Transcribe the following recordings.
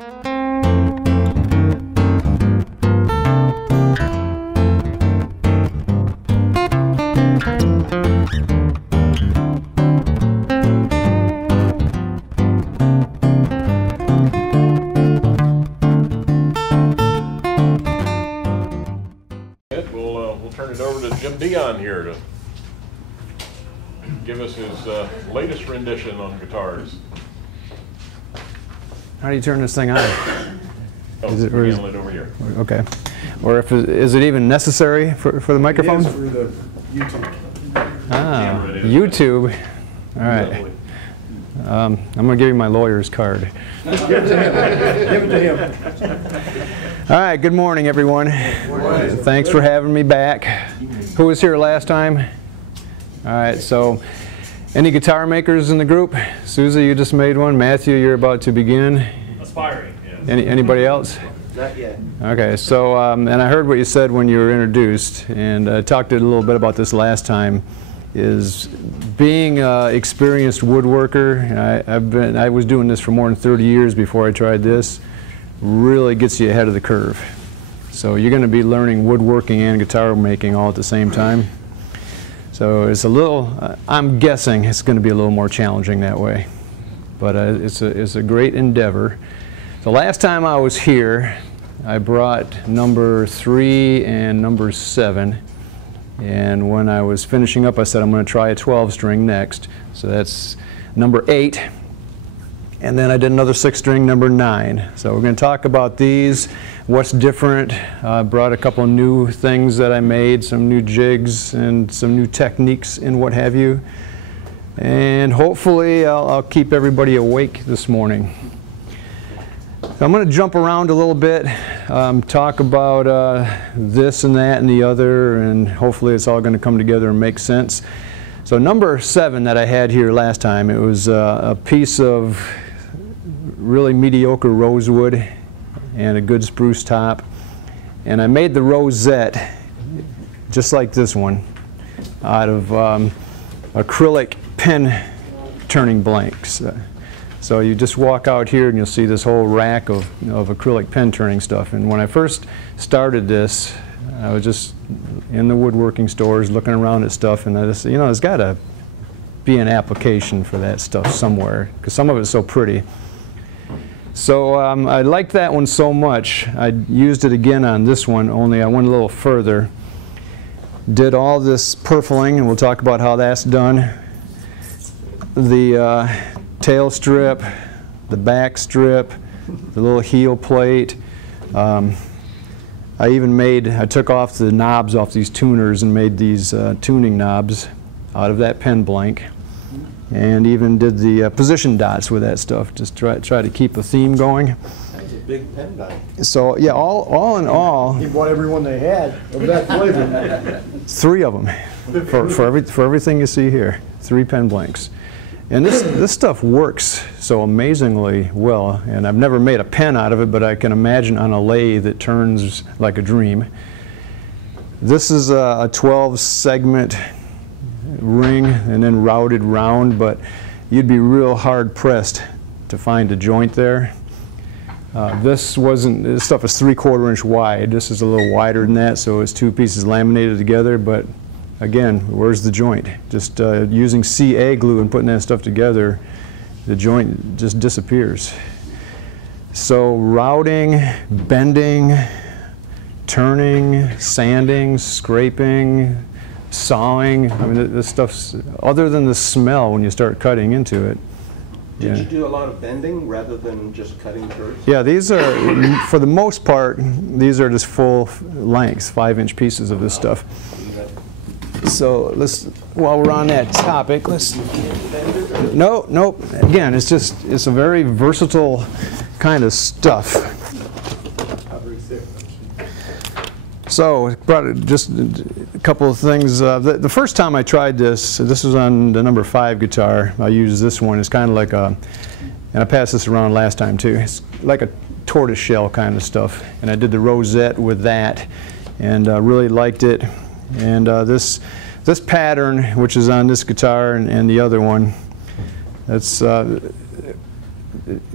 We'll turn it over to Jim Dion here to give us his latest rendition on guitars. How do you turn this thing on? Oh, is it over here. Okay. Or is it even necessary for the microphone? It is for the YouTube. Ah, YouTube. All right. I'm going to give you my lawyer's card. Give it to him. All right, good morning, everyone. Good morning. Thanks for having me back. Who was here last time? All right, so any guitar makers in the group? Susie, you just made one. Matthew, you're about to begin. Aspiring, yes. Anybody else? Not yet. Okay, so, and I heard what you said when you were introduced, and I talked a little bit about this last time, is being an experienced woodworker. I was doing this for more than 30 years before I tried this. Really gets you ahead of the curve. So you're going to be learning woodworking and guitar making all at the same time. So it's a little, I'm guessing it's going to be a little more challenging that way. But it's a great endeavor. The last time I was here, I brought number 3 and number 7. And when I was finishing up, I said I'm going to try a 12-string next. So that's number 8. And then I did another 6-string, number 9. So we're going to talk about these, what's different. I brought a couple of new things that I made, some new jigs and some new techniques and what have you. And hopefully I'll keep everybody awake this morning. So I'm going to jump around a little bit, talk about this and that and the other, and hopefully it's all going to come together and make sense. So number 7 that I had here last time, it was a piece of really mediocre rosewood and a good spruce top. And I made the rosette just like this one out of acrylic pen turning blanks. So you just walk out here and you'll see this whole rack of acrylic pen turning stuff. And when I first started this, I was just in the woodworking stores looking around at stuff, and I just, you know, there's got to be an application for that stuff somewhere, because some of it's so pretty. So I liked that one so much, I used it again on this one, only I went a little further. Did all this purfling, and we'll talk about how that's done. The tail strip, the back strip, the little heel plate. I took off the knobs off these tuners and made these tuning knobs out of that pen blank. And even did the position dots with that stuff, just try to keep a theme going. That's a big pen blank. So yeah, all in all, He bought everyone they had of that flavor. 3 of them for everything you see here. 3 pen blanks. And this stuff works so amazingly well, and I've never made a pen out of it, but I can imagine on a lathe it turns like a dream. This is a 12-segment ring and then routed round, but you'd be real hard pressed to find a joint there. This stuff is 3/4 inch wide. This is a little wider than that, so it's 2 pieces laminated together, but again, where's the joint? Just using CA glue and putting that stuff together, the joint just disappears. So routing, bending, turning, sanding, scraping, sawing, I mean, this stuff's, other than the smell when you start cutting into it. Did you do a lot of bending rather than just cutting curves? Yeah, these are, for the most part, these are just full lengths, 5-inch pieces of this stuff. So while we're on that topic, nope. Again, it's a very versatile kind of stuff. So just a couple of things. The first time I tried this was on the number 5 guitar. I used this one. It's kind of like and I passed this around last time too. It's like a tortoise shell kind of stuff. And I did the rosette with that, and really liked it. And this pattern, which is on this guitar and the other one, it's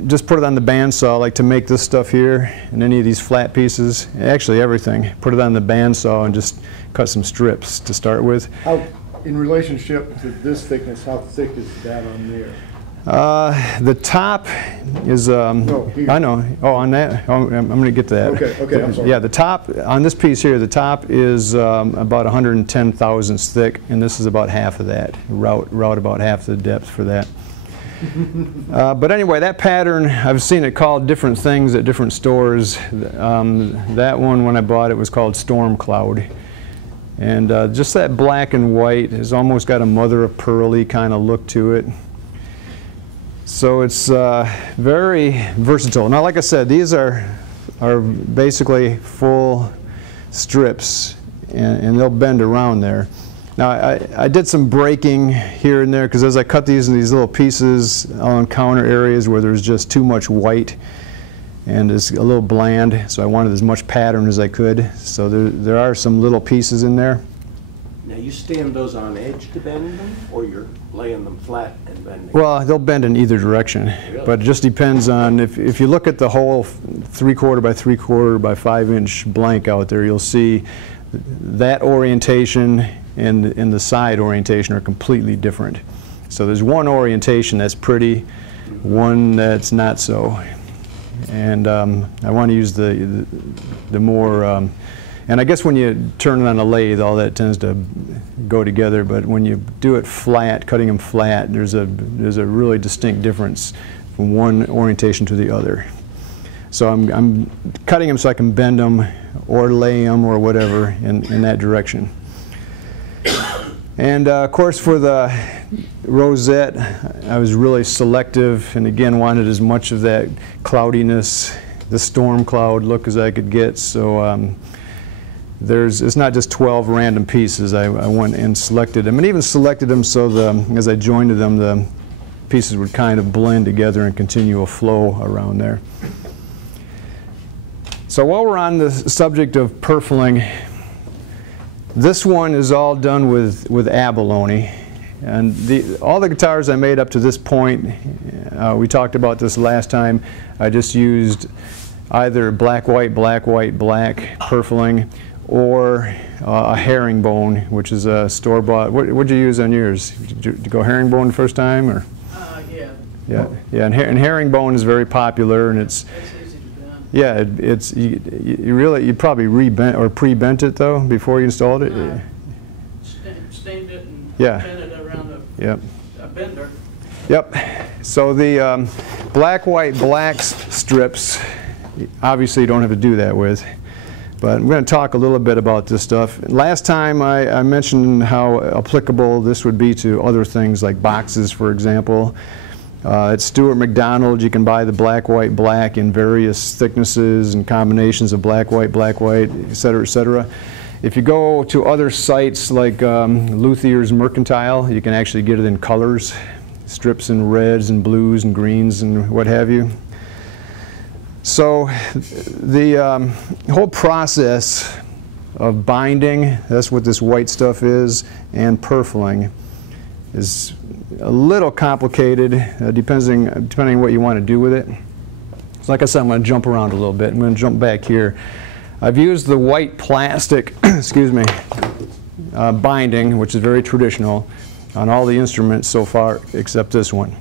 just put it on the bandsaw, like to make this stuff here and any of these flat pieces, actually everything. Put it on the bandsaw and just cut some strips to start with. How, in relationship to this thickness, how thick is that on there? The top is, No, here. I know, oh, on that, oh, I'm going to get to that. Okay, I'm sorry. Yeah, the top, on this piece here, the top is about 110 thousandths thick, and this is about half of that, route about half the depth for that. But anyway, that pattern, I've seen it called different things at different stores. That one, when I bought it, was called Storm Cloud. And just that black and white has almost got a mother of pearly kind of look to it. So it's very versatile. Now, like I said, these are basically full strips, and they'll bend around there. Now, I did some breaking here and there, because as I cut these in these little pieces, I'll encounter areas where there's just too much white and it's a little bland, so I wanted as much pattern as I could. So there are some little pieces in there. Now, you stand those on edge to bend them, or you're laying them flat and bending? Well, they'll bend in either direction, Really? but it just depends on, if you look at the whole 3/4 by 3/4 by 5-inch blank out there, you'll see that orientation and the side orientation are completely different. So there's one orientation that's pretty, one that's not so. And I want to use the more, and I guess when you turn it on a lathe, all that tends to go together. But when you do it flat, cutting them flat, there's a really distinct difference from one orientation to the other. So I'm cutting them so I can bend them or lay them or whatever in that direction. And of course, for the rosette, I was really selective, and again wanted as much of that cloudiness, the storm cloud look as I could get. So it's not just 12 random pieces. I went and selected them, and even selected them so as I joined them, the pieces would kind of blend together and continue a flow around there. So while we're on the subject of purfling, this one is all done with abalone. And all the guitars I made up to this point, we talked about this last time, I just used either black, white, black, white, black purfling, or a herringbone, which is a store-bought. What did you use on yours? Did you go herringbone the first time, or? Yeah. Yeah, and herringbone is very popular, and it's It's easy to bend. yeah, you probably rebent or pre-bent it though before you installed it. Stained it and Yeah. bent it around Yep. a bender. Yep. So the black, white, black strips, obviously you don't have to do that with. But I'm going to talk a little bit about this stuff. Last time I mentioned how applicable this would be to other things like boxes, for example. At Stuart McDonald, you can buy the black, white, black in various thicknesses and combinations of black, white, et cetera, et cetera. If you go to other sites like Luthier's Mercantile, you can actually get it in colors, strips in reds and blues and greens and what have you. So the whole process of binding, that's what this white stuff is, and purfling is a little complicated, depending on what you want to do with it. So like I said, I'm going to jump around a little bit. I'm going to jump back here. I've used the white plastic, excuse me, binding, which is very traditional, on all the instruments so far except this one.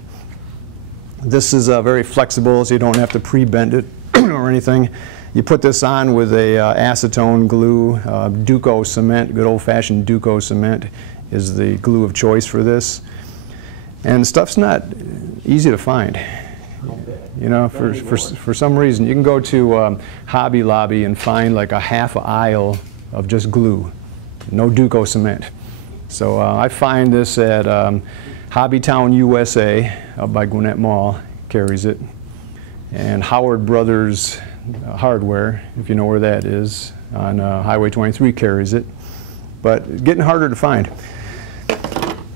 This is very flexible, so you don't have to pre-bend it or anything. You put this on with a acetone glue. Duco cement, good old-fashioned Duco cement is the glue of choice for this. And the stuff's not easy to find. You know, for some reason, you can go to Hobby Lobby and find like a half aisle of just glue, no Duco cement. So I find this at Hobbytown USA, up by Gwinnett Mall, carries it. And Howard Brothers Hardware, if you know where that is, on Highway 23 carries it. But getting harder to find.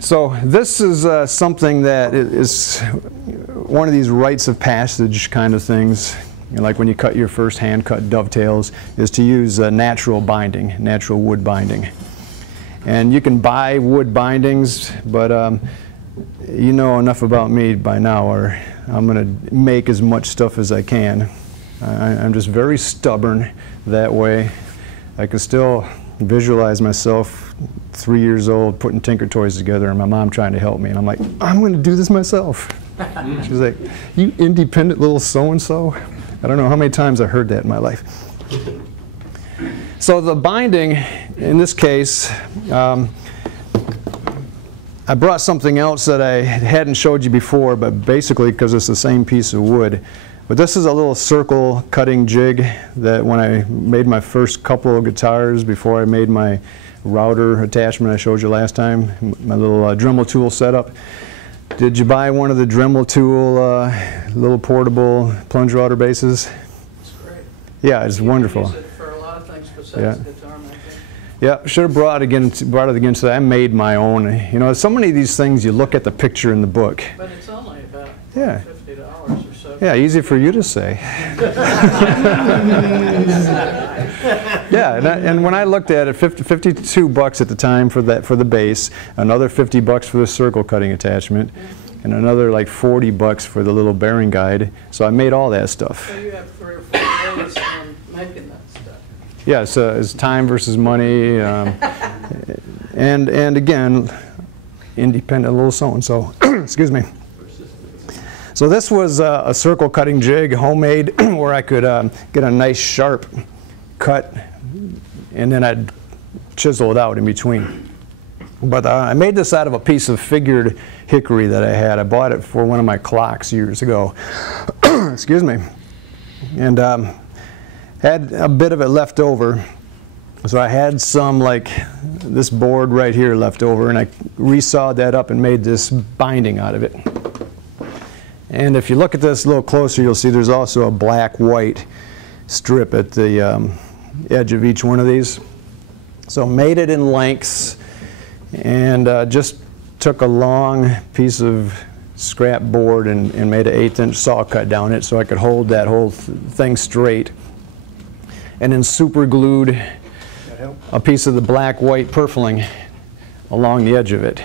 So this is something that is one of these rites of passage kind of things. You know, like when you cut your first hand-cut dovetails, is to use natural binding, natural wood binding. And you can buy wood bindings, but you know enough about me by now, or I'm going to make as much stuff as I can. I'm just very stubborn that way. I can still visualize myself 3 years old putting Tinker Toys together and my mom trying to help me, and I'm like, I'm going to do this myself. She's like, you independent little so-and-so. I don't know how many times I heard that in my life. So the binding, in this case, I brought something else that I hadn't showed you before, but basically because it's the same piece of wood. But this is a little circle cutting jig that when I made my first couple of guitars, before I made my router attachment I showed you last time, my little Dremel tool setup. Did you buy one of the Dremel tool little portable plunge router bases? It's great. Yeah, it's wonderful. You can use it for a lot of things besides guitar making. Yeah, should have brought it again today. I made my own. You know, so many of these things you look at the picture in the book. But it's only about Yeah. $50 or so. Yeah, easy for you to say. Yeah, and when I looked at it, 52 bucks at the time for the base, another 50 bucks for the circle cutting attachment, and another like 40 bucks for the little bearing guide. So I made all that stuff. So you have 3 or 4 days on making that stuff. Yeah, so it's time versus money, and again, independent little so-and-so. Excuse me. So this was a circle cutting jig, homemade, where I could get a nice sharp cut, and then I'd chisel it out in between. But I made this out of a piece of figured hickory that I had. I bought it for one of my clocks years ago. Excuse me. And had a bit of it left over. So I had some like this board right here left over, and I resawed that up and made this binding out of it. And if you look at this a little closer, you'll see there's also a black-white strip at the edge of each one of these. So made it in lengths, and just took a long piece of scrap board and made an 1/8" saw cut down it so I could hold that whole thing straight. And then super glued a piece of the black-white purfling along the edge of it.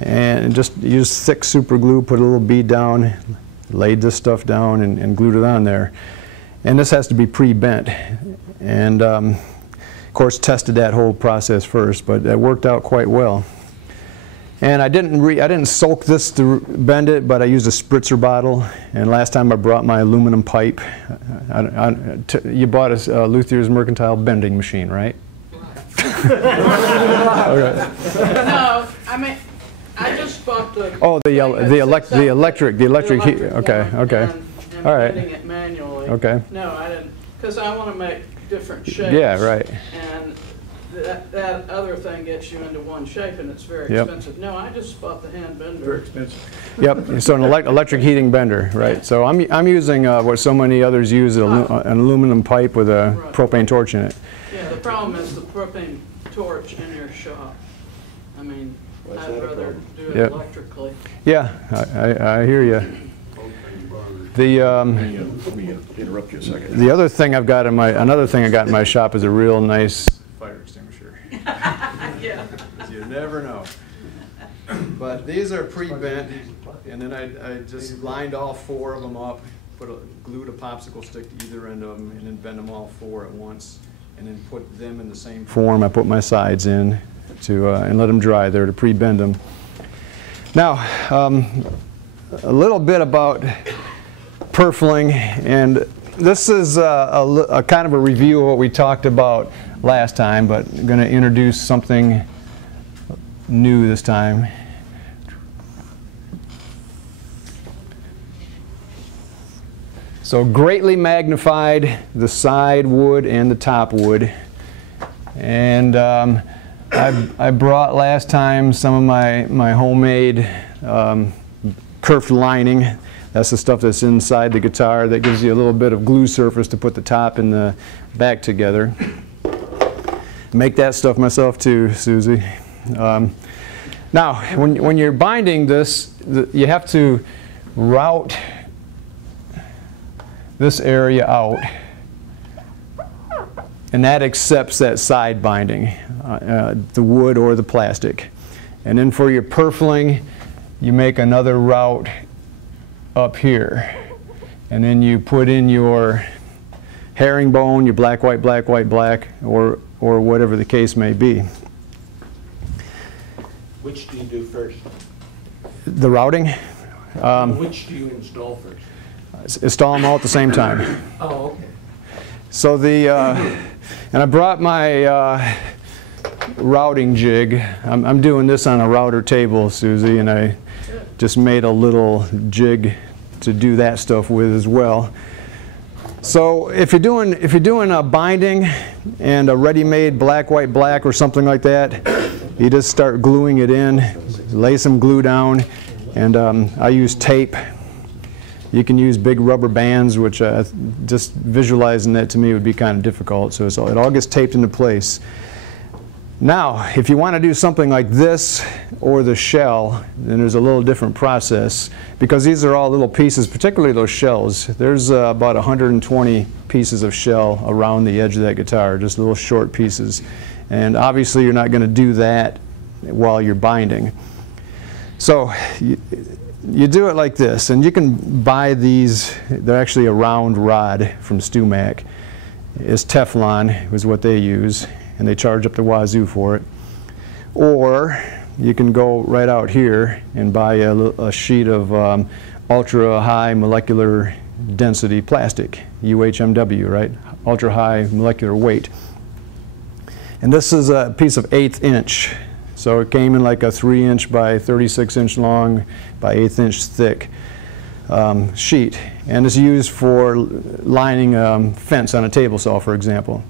And just used thick super glue, put a little bead down, laid this stuff down and glued it on there. And this has to be pre-bent. And of course tested that whole process first, but it worked out quite well. And I didn't soak this to bend it, but I used a spritzer bottle. And last time I brought my aluminum pipe. You bought a Luthier's Mercantile bending machine, right? Okay. No, I mean, I just bought the. Oh, the electric heat. Okay, okay. And All right. bending it manually. Okay. No, I didn't, because I want to make different shapes. Yeah, right. And that other thing gets you into one shape, and it's very Yep. expensive. No, I just bought the hand bender. Very expensive. Yep. So an electric heating bender, right? So I'm using what so many others use, an aluminum pipe with a Right. propane torch in it. Yeah, the problem is the propane torch in your shop. I mean, Why is I'd that a rather problem? do it Yep. electrically. Yeah, I hear you. Let me interrupt you a second. The other thing another thing I got in my shop is a real nice fire extinguisher. Yeah. You never know. But these are pre-bent, and then I just lined all 4 of them up, glued a popsicle stick to either end of them, and then bend them all 4 at once, and then put them in the same form I put my sides in and let them dry there to pre-bend them. Now, a little bit about purfling, and this is a kind of a review of what we talked about last time, but I'm going to introduce something new this time. So greatly magnified the side wood and the top wood, and I brought last time some of my homemade kerf lining. That's the stuff that's inside the guitar that gives you a little bit of glue surface to put the top and the back together. Make that stuff myself too, Susie. Now, when you're binding this, you have to route this area out, and that accepts that side binding, the wood or the plastic. And then for your purfling, you make another route up here. And then you put in your herringbone, your black, white, black, white, black, or whatever the case may be. Which do you do first? The routing, Which do you install first? install them all at the same time. Oh, okay. So and I brought my routing jig. I'm doing this on a router table, Susie, and I just made a little jig to do that stuff with as well. So if you're doing a binding and a ready-made black, white, black or something like that, you just start gluing it in, lay some glue down, and I use tape. You can use big rubber bands, which just visualizing that to me would be kind of difficult. So it all gets taped into place. Now, if you want to do something like this or the shell, then there's a little different process, because these are all little pieces, particularly those shells. There's about 120 pieces of shell around the edge of that guitar, just little short pieces. And obviously you're not going to do that while you're binding. So you do it like this, and you can buy these. They're actually a round rod from StuMac. It's Teflon is what they use, and they charge up the wazoo for it. Or you can go right out here and buy a sheet of ultra high molecular density plastic, UHMW, right? Ultra high molecular weight. And this is a piece of 1/8 inch. So it came in like a 3-inch by 36-inch long by 1/8 inch thick sheet. And it's used for lining a fence on a table saw, for example.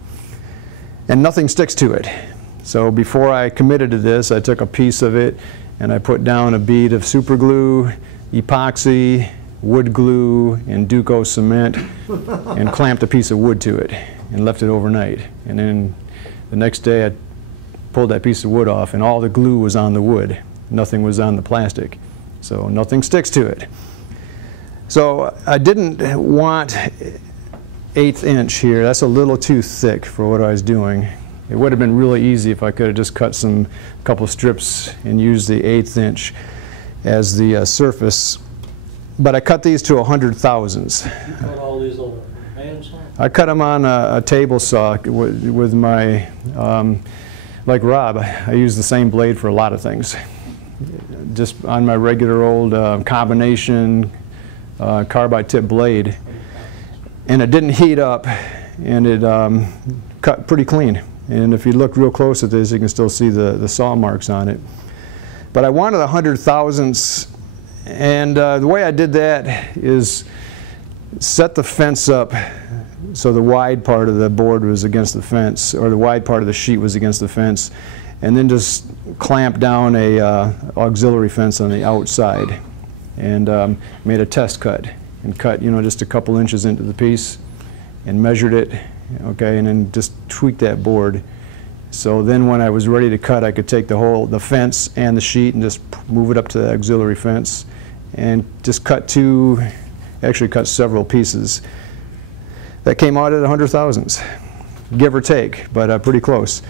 And nothing sticks to it. So before I committed to this, I took a piece of it and I put down a bead of super glue, epoxy, wood glue, and Duco cement, and clamped a piece of wood to it and left it overnight. And then the next day I pulled that piece of wood off, and all the glue was on the wood. Nothing was on the plastic. So nothing sticks to it. So I didn't want 1/8 inch here. That's a little too thick for what I was doing. It would have been really easy if I could have just cut a couple strips and used the 1/8 inch as the surface. But I cut these to 100,000ths. You cut all these on a bandsaw? I cut them on a table saw with my, like Rob, I use the same blade for a lot of things. Just on my regular old combination carbide tip blade. And it didn't heat up, and it cut pretty clean. And if you look real close at this, you can still see the saw marks on it. But I wanted 100,000ths, and the way I did that is set the fence up so the wide part of the board was against the fence, or the wide part of the sheet was against the fence, and then just clamp down a auxiliary fence on the outside, and made a test cut, and cut, just a couple inches into the piece, and measured it, okay, and then just tweaked that board. So then when I was ready to cut, I could take the fence and the sheet and just move it up to the auxiliary fence, and just cut several pieces. That came out at 100,000ths, give or take, but pretty close.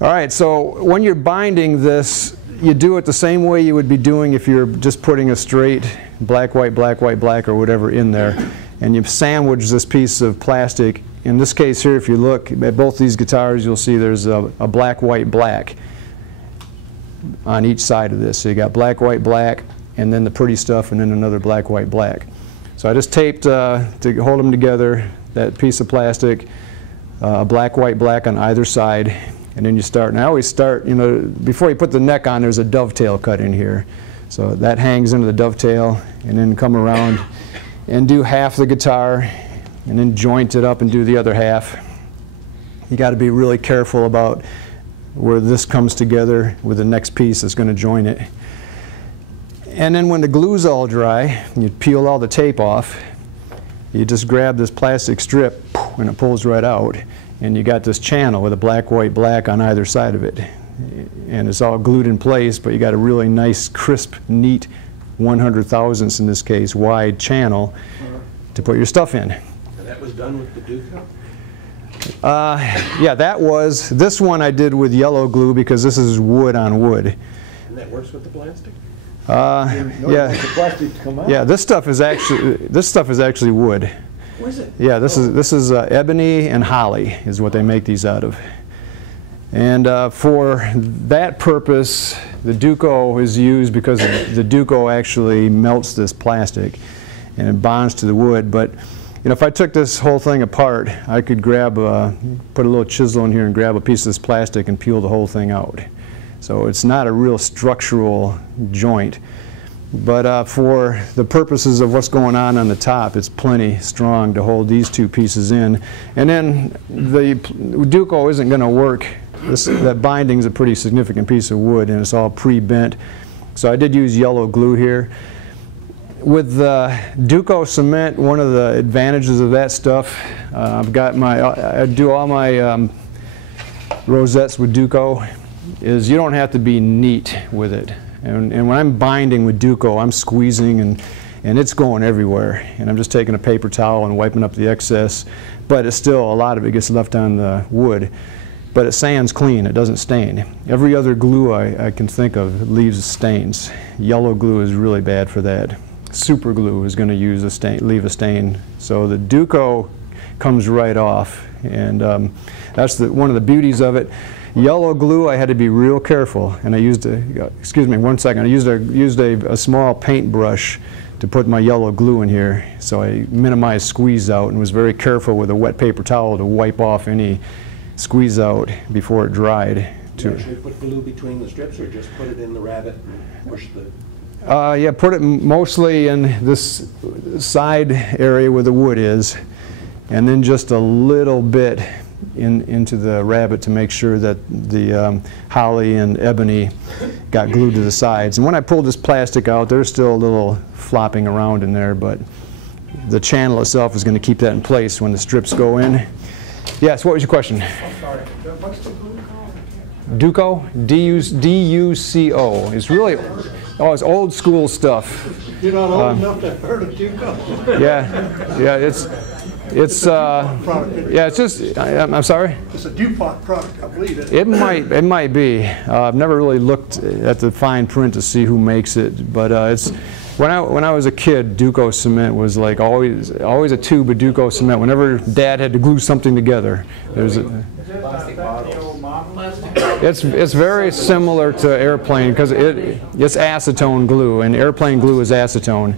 All right, so when you're binding this, you do it the same way you would be doing if you're just putting a straight black, white, black, or whatever in there. And you sandwich this piece of plastic. In this case here, if you look at both these guitars, you'll see there's a black, white, black on each side of this. So you got black, white, black, and then the pretty stuff, and then another black, white, black. So I just taped, to hold them together, that piece of plastic, black, white, black on either side, and then you start. And I always start, before you put the neck on, there's a dovetail cut in here. So that hangs into the dovetail, and then come around and do half the guitar, and then joint it up and do the other half. You got to be really careful about where this comes together with the next piece that's going to join it. And then when the glue's all dry, you peel all the tape off, you just grab this plastic strip and it pulls right out, and you got this channel with a black, white, black on either side of it. And it's all glued in place, but you got a really nice, crisp, neat 100,000ths in this case wide channel to put your stuff in. And that was done with the Duco? Yeah, this one I did with yellow glue because this is wood on wood. And that works with the plastic? Yeah, The plastic to come out. yeah. This stuff is actually wood. What is it? Yeah, this is ebony and holly is what they make these out of. And for that purpose, the Duco is used because the Duco actually melts this plastic and it bonds to the wood. But you know, if I took this whole thing apart, I could grab put a little chisel in here and grab a piece of this plastic and peel the whole thing out. So it's not a real structural joint. But for the purposes of what's going on the top, it's plenty strong to hold these two pieces in. And then the Duco isn't going to work. That binding is a pretty significant piece of wood, and it's all pre-bent. So I did use yellow glue here. With Duco cement, one of the advantages of that stuff, I do all my rosettes with Duco, is you don't have to be neat with it. And when I'm binding with Duco, I'm squeezing and it's going everywhere. And I'm just taking a paper towel and wiping up the excess. But it's still, a lot of it gets left on the wood. But it sands clean, it doesn't stain. Every other glue I can think of leaves stains. Yellow glue is really bad for that. Super glue is going to leave a stain. So the Duco comes right off. And that's one of the beauties of it. Yellow glue, I had to be real careful, and I used excuse me one second, I used a small paintbrush to put my yellow glue in here, so I minimized squeeze out and was very careful with a wet paper towel to wipe off any squeeze out before it dried. Do you actually put glue between the strips, or just put it in the rabbet and push the... Yeah, put it mostly in this side area where the wood is, and then just a little bit into the rabbet to make sure that the holly and ebony got glued to the sides. And when I pulled this plastic out, there's still a little flopping around in there, but the channel itself is going to keep that in place when the strips go in. Yes, what was your question? I'm sorry. What's the glue called? Duco, D-U-C-O. It's really, it's old school stuff. You're not old enough to have heard of Duco? Yeah, it's just, I'm sorry? It's a DuPont product, I believe it. It might be. I've never really looked at the fine print to see who makes it, but it's when I was a kid, Duco cement was like always a tube of Duco cement. Whenever Dad had to glue something together, there's it's very similar to airplane because it's acetone glue, and airplane glue is acetone.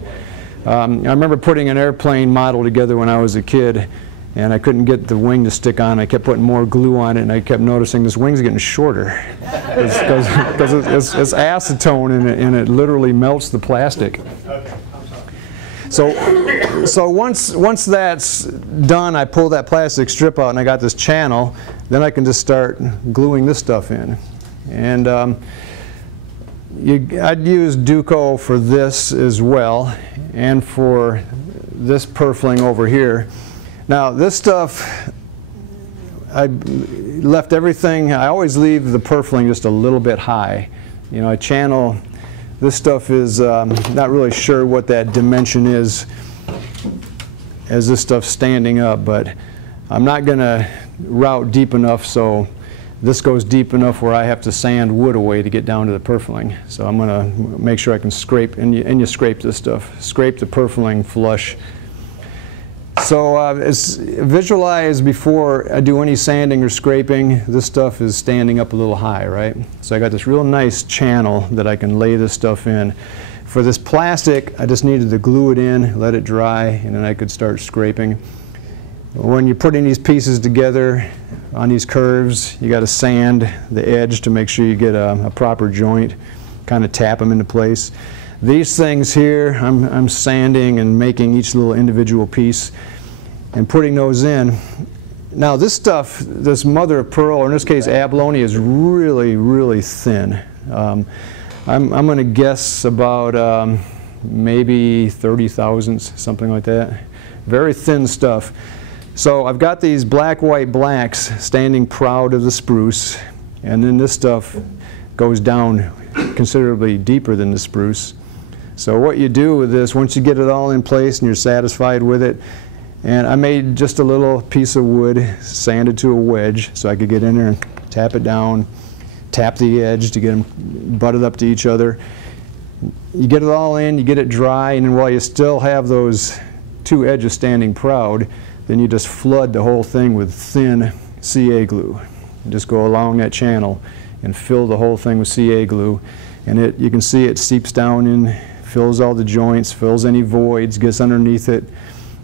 I remember putting an airplane model together when I was a kid, and I couldn't get the wing to stick on. I kept putting more glue on it, and I kept noticing this wing's getting shorter. Because it's acetone, and it literally melts the plastic. So once that's done, I pull that plastic strip out, and I got this channel. Then I can just start gluing this stuff in. And I'd use Duco for this as well, and for this purfling over here. Now this stuff, I left everything, I always leave the purfling just a little bit high. You know, I channel, this stuff is not really sure what that dimension is as this stuff's standing up, but I'm not going to route deep enough so this goes deep enough where I have to sand wood away to get down to the purfling. So I'm going to make sure I can scrape, and you scrape this stuff, scrape the purfling flush. So as visualized before I do any sanding or scraping, this stuff is standing up a little high, right? So I got this real nice channel that I can lay this stuff in. For this plastic, I just needed to glue it in, let it dry, and then I could start scraping. When you're putting these pieces together on these curves, you got to sand the edge to make sure you get a proper joint, kind of tap them into place. These things here, I'm sanding and making each little individual piece and putting those in. Now this stuff, this mother of pearl, or in this case abalone, is really, really thin. I'm going to guess about maybe 30 thousandths, something like that. Very thin stuff. So I've got these black, white, blacks standing proud of the spruce, and then this stuff goes down considerably deeper than the spruce. So what you do with this, once you get it all in place and you're satisfied with it, and I made just a little piece of wood, sanded to a wedge, so I could get in there and tap it down, tap the edge to get them butted up to each other. You get it all in, you get it dry, and then while you still have those two edges standing proud, then you just flood the whole thing with thin CA glue. You just go along that channel and fill the whole thing with CA glue, and you can see it seeps down in, fills all the joints, fills any voids, gets underneath it,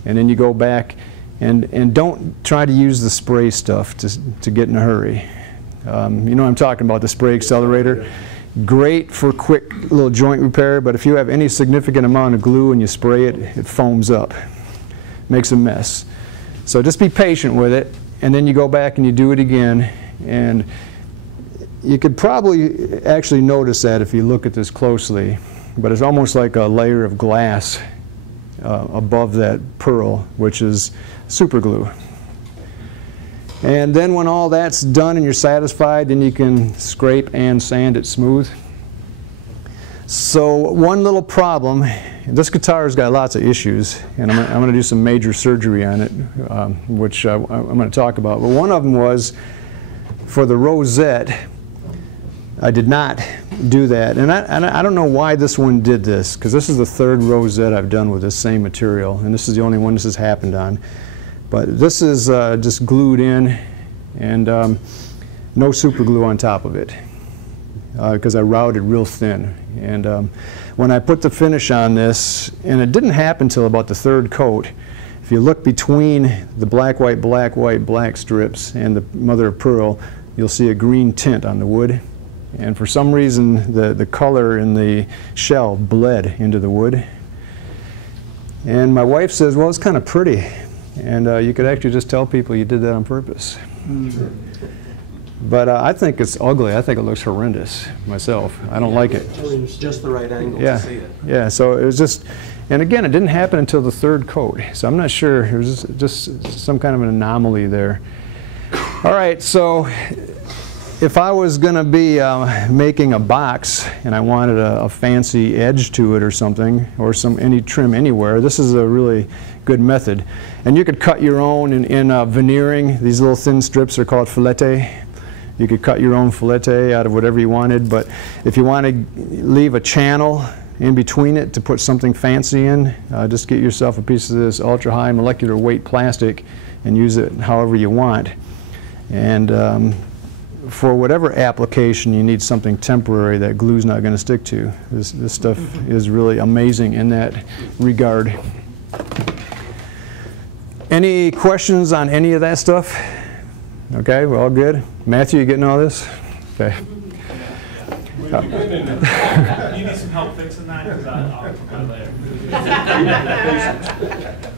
and then you go back and don't try to use the spray stuff to get in a hurry. You know what I'm talking about, the spray accelerator. Great for quick little joint repair, but if you have any significant amount of glue and you spray it, it foams up, makes a mess. So just be patient with it, and then you go back and you do it again, and you could probably actually notice that if you look at this closely, but it's almost like a layer of glass above that pearl, which is super glue. And then when all that's done and you're satisfied, then you can scrape and sand it smooth. So one little problem, this guitar's got lots of issues, and I'm going to do some major surgery on it, which I'm going to talk about. But one of them was, for the rosette, I did not do that. And I don't know why this one did this, because this is the third rosette I've done with this same material, and this is the only one this has happened on. But this is just glued in, and no super glue on top of it, because I routed real thin. And when I put the finish on this, and it didn't happen until about the third coat, if you look between the black, white, black strips and the mother of pearl, you'll see a green tint on the wood. And for some reason, the color in the shell bled into the wood. And my wife says, well, it's kind of pretty. And you could actually just tell people you did that on purpose. But I think it's ugly. I think it looks horrendous myself. I don't like it. It's just the right angle Yeah. to see it. Yeah, so it was just, and again, it didn't happen until the third coat. So I'm not sure. It was just some kind of an anomaly there. All right, so if I was going to be making a box and I wanted a fancy edge to it or something, or any trim anywhere, this is a really good method. And you could cut your own in veneering. These little thin strips are called filete. You could cut your own filete out of whatever you wanted, but if you want to leave a channel in between it to put something fancy in, just get yourself a piece of this ultra-high molecular weight plastic and use it however you want. And for whatever application you need something temporary that glue's not going to stick to. This stuff is really amazing in that regard. Any questions on any of that stuff? Okay, we're all good? Matthew, you getting all this? Okay. You need some help fixing that? Because I'll come later.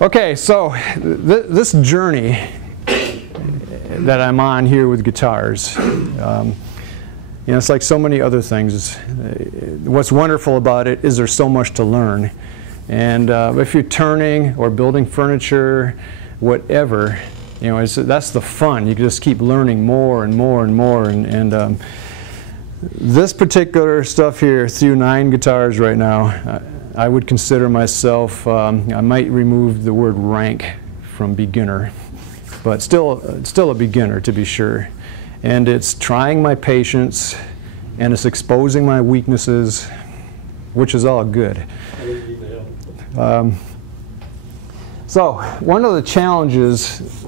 Okay, so this journey that I'm on here with guitars, you know, it's like so many other things. What's wonderful about it is there's so much to learn. And if you're turning or building furniture, whatever, you know, that's the fun. You can just keep learning more and more and more. And this particular stuff here, through 9 guitars right now, I would consider myself, I might remove the word rank from beginner, but still a beginner to be sure. And it's trying my patience, and it's exposing my weaknesses, which is all good. So one of the challenges,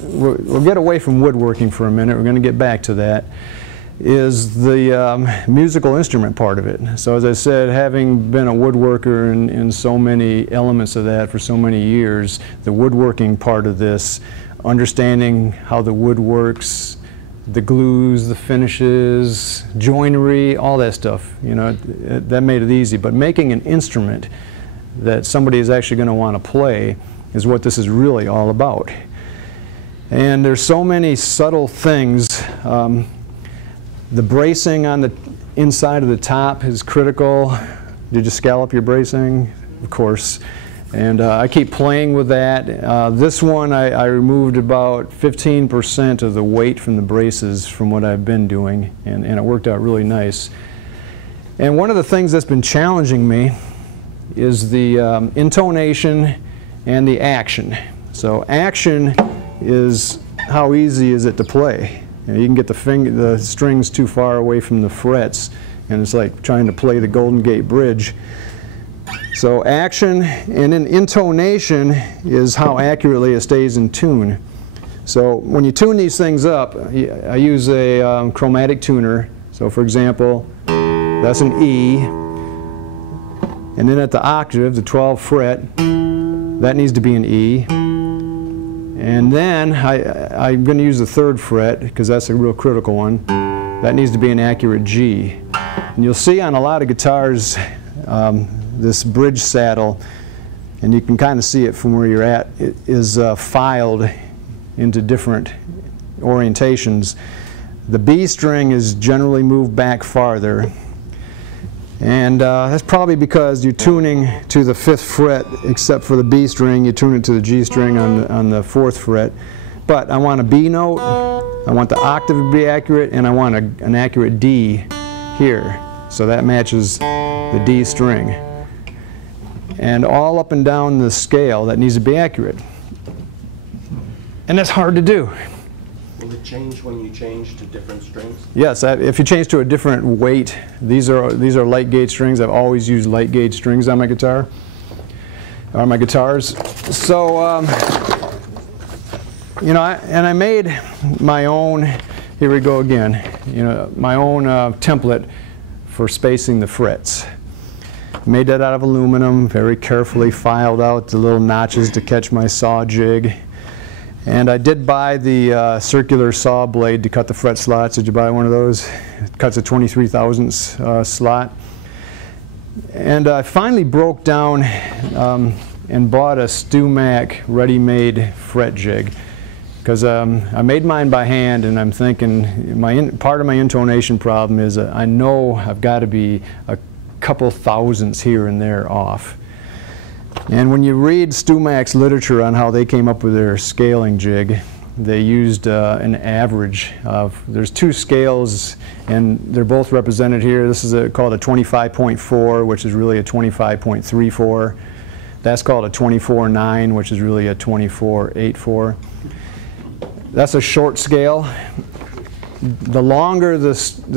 we'll get away from woodworking for a minute, we're going to get back to that, is the musical instrument part of it. So as I said, having been a woodworker in so many elements of that for so many years, the woodworking part of this, understanding how the wood works, the glues, the finishes, joinery, all that stuff, you know, that made it easy. But making an instrument that somebody is actually going to want to play is what this is really all about. And there's so many subtle things. The bracing on the inside of the top is critical. Did you scallop your bracing? Of course. And I keep playing with that. This one, I removed about 15% of the weight from the braces from what I've been doing, and it worked out really nice. And one of the things that's been challenging me is the intonation and the action. So action is how easy is it to play. You know, you can get the strings too far away from the frets, and it's like trying to play the Golden Gate Bridge. So action and then intonation is how accurately it stays in tune. So when you tune these things up, I use a chromatic tuner. So for example, that's an E. And then at the octave, the 12th fret, that needs to be an E. And then I'm going to use the 3rd fret because that's a real critical one. That needs to be an accurate G. And you'll see on a lot of guitars this bridge saddle, and you can kind of see it from where you're at, it is filed into different orientations. The B string is generally moved back farther, and that's probably because you're tuning to the 5th fret, except for the B string, you tune it to the G string on the 4th fret. But I want a B note, I want the octave to be accurate, and I want an accurate D here. So that matches the D string. And all up and down the scale, that needs to be accurate. And that's hard to do. Will it change when you change to different strings? Yes, if you change to a different weight, these are light gauge strings. I've always used light gauge strings on my guitar, or my guitars. So, you know, I made my own, here we go again, you know, my own template for spacing the frets. Made that out of aluminum, very carefully filed out the little notches to catch my saw jig. And I did buy the circular saw blade to cut the fret slots. Did you buy one of those? It cuts a 23 thousandths slot. And I finally broke down and bought a StewMac ready-made fret jig. Because I made mine by hand, and I'm thinking part of my intonation problem is I know I've got to be a couple thousandths here and there off. And when you read StewMac's literature on how they came up with their scaling jig, they used an average of, there's 2 scales, and they're both represented here. This is called a 25.4, which is really a 25.34. That's called a 24.9, which is really a 24.84. That's a short scale. The longer the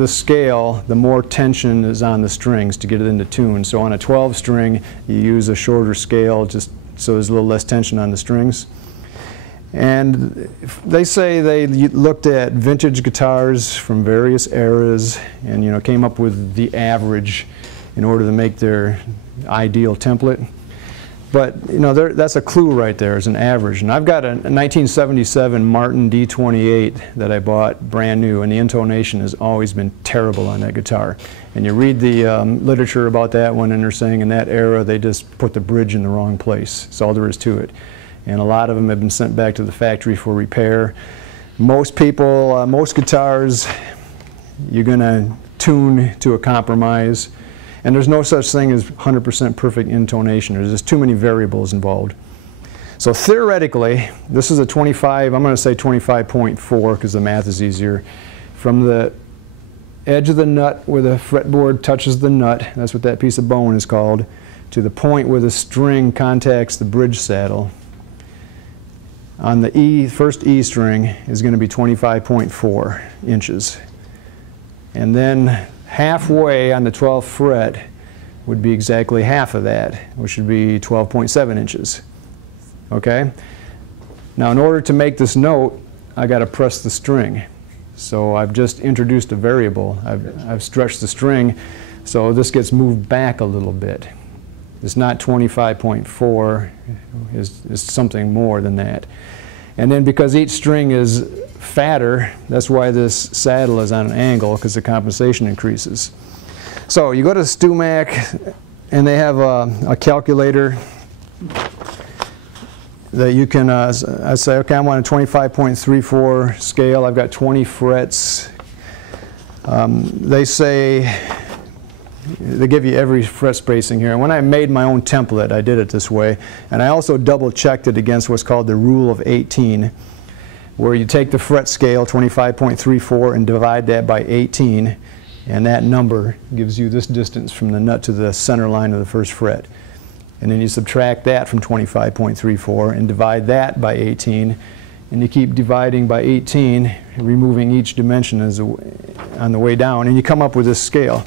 scale, the more tension is on the strings to get it into tune. So on a 12 string, you use a shorter scale just so there's a little less tension on the strings. And they say they looked at vintage guitars from various eras and, you know, came up with the average in order to make their ideal template. But, you know, that's a clue right there, is an average. And I've got a 1977 Martin D28 that I bought brand new, and the intonation has always been terrible on that guitar. And you read the literature about that one, and they're saying in that era they just put the bridge in the wrong place. That's all there is to it. And a lot of them have been sent back to the factory for repair. Most people, most guitars, you're going to tune to a compromise. And there's no such thing as 100% perfect intonation. There's just too many variables involved. So theoretically, this is a 25, I'm going to say 25.4 because the math is easier. From the edge of the nut where the fretboard touches the nut, that's what that piece of bone is called, to the point where the string contacts the bridge saddle, on the first E string is going to be 25.4 inches. And then halfway on the 12th fret would be exactly half of that, which would be 12.7 inches. Okay? Now in order to make this note, I got to press the string. So I've just introduced a variable. I've stretched the string, so this gets moved back a little bit. It's not 25.4, it's something more than that. And then because each string is fatter, that's why this saddle is on an angle, because the compensation increases. So you go to StewMac, and they have a calculator that you can, I say, okay, I want a 25.34 scale. I've got 20 frets. They say, they give you every fret spacing here. And when I made my own template, I did it this way. And I also double checked it against what's called the rule of 18, where you take the fret scale, 25.34, and divide that by 18. And that number gives you this distance from the nut to the center line of the first fret. And then you subtract that from 25.34 and divide that by 18, and you keep dividing by 18, removing each dimension on the way down, and you come up with this scale.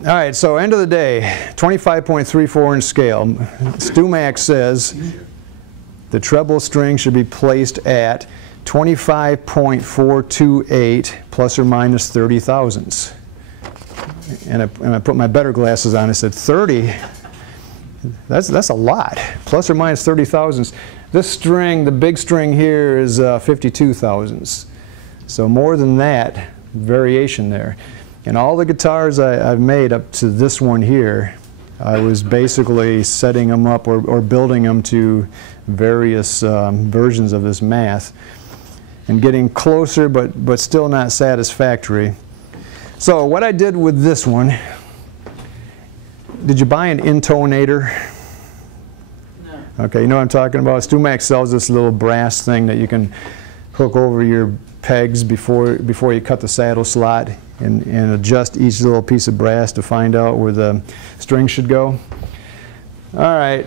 All right, so end of the day, 25.34 inch scale. StewMac says the treble string should be placed at 25.428 plus or minus 30 thousandths. And I put my better glasses on, I said 30, that's a lot, plus or minus 30 thousandths. This string, the big string here, is 52 thousandths. So more than that variation there. And all the guitars I've made up to this one here, I was basically setting them up or building them to various versions of this math and getting closer but still not satisfactory. So what I did with this one, did you buy an intonator? No. Okay, you know what I'm talking about? StewMac sells this little brass thing that you can hook over your pegs before you cut the saddle slot and adjust each little piece of brass to find out where the string should go. All right,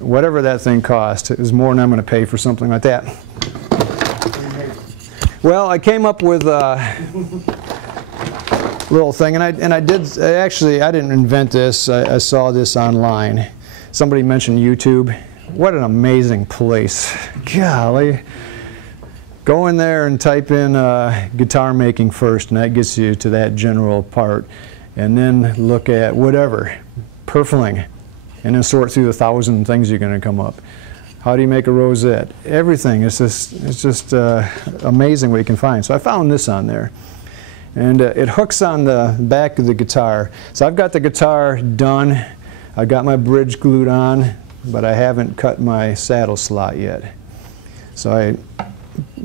whatever that thing cost, it was more than I'm going to pay for something like that. Well, I came up with a little thing, and I didn't invent this. I saw this online. Somebody mentioned YouTube. What an amazing place. Golly. Go in there and type in guitar making first, and that gets you to that general part. And then look at whatever, purfling, and then sort through the 1,000 things you're going to come up. How do you make a rosette? Everything. It's just amazing what you can find. So I found this on there. And it hooks on the back of the guitar. So I've got the guitar done. I've got my bridge glued on, but I haven't cut my saddle slot yet. So I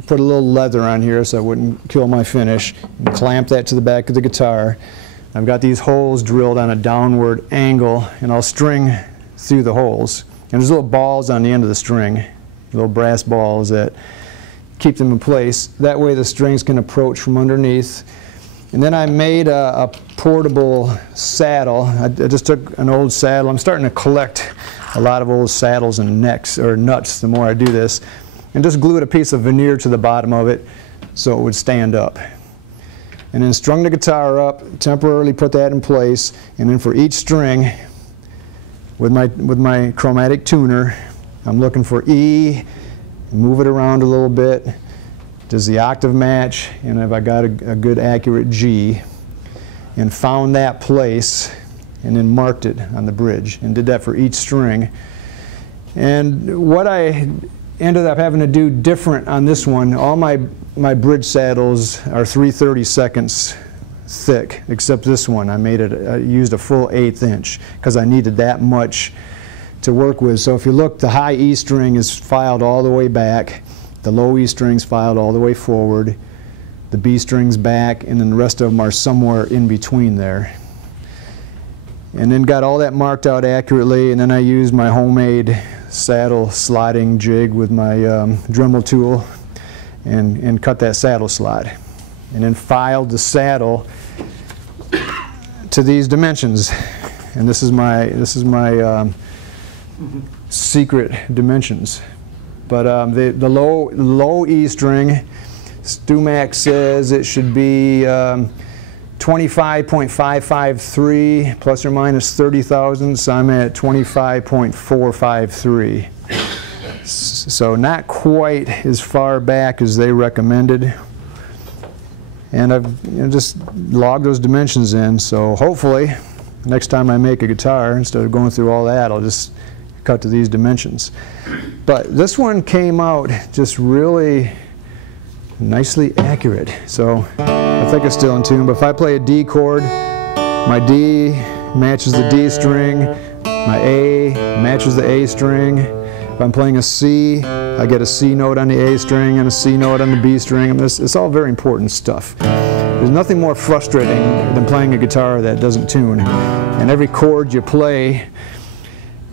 put a little leather on here so I wouldn't kill my finish, and clamp that to the back of the guitar. I've got these holes drilled on a downward angle, and I'll string through the holes. And there's little balls on the end of the string, little brass balls that keep them in place. That way the strings can approach from underneath. And then I made a portable saddle. I just took an old saddle. I'm starting to collect a lot of old saddles and necks, or nuts, the more I do this. And just glued a piece of veneer to the bottom of it so it would stand up. And then strung the guitar up, temporarily put that in place, and then for each string, with my chromatic tuner, I'm looking for E, move it around a little bit. Does the octave match? And have I got a good accurate G? And found that place, and then marked it on the bridge, and did that for each string. And what I ended up having to do different on this one, all my bridge saddles are 3/32 thick, except this one. I used a full 1/8 inch because I needed that much to work with. So if you look, the high E string is filed all the way back, the low E string's filed all the way forward, the B string's back, and then the rest of them are somewhere in between there. And then got all that marked out accurately, and then I used my homemade saddle slotting jig with my Dremel tool and cut that saddle slot. And then filed the saddle to these dimensions. And this is my secret dimensions. But the low E string, StewMac says it should be 25.553 plus or minus 30 thousandths. I'm at 25.453. So not quite as far back as they recommended. And I've just logged those dimensions in, so hopefully next time I make a guitar, instead of going through all that, I'll just cut to these dimensions. But this one came out just really nicely accurate. So I think it's still in tune, but if I play a D chord, my D matches the D string, my A matches the A string. If I'm playing a C, I get a C note on the A string and a C note on the B string. I mean, it's all very important stuff. There's nothing more frustrating than playing a guitar that doesn't tune. And every chord you play,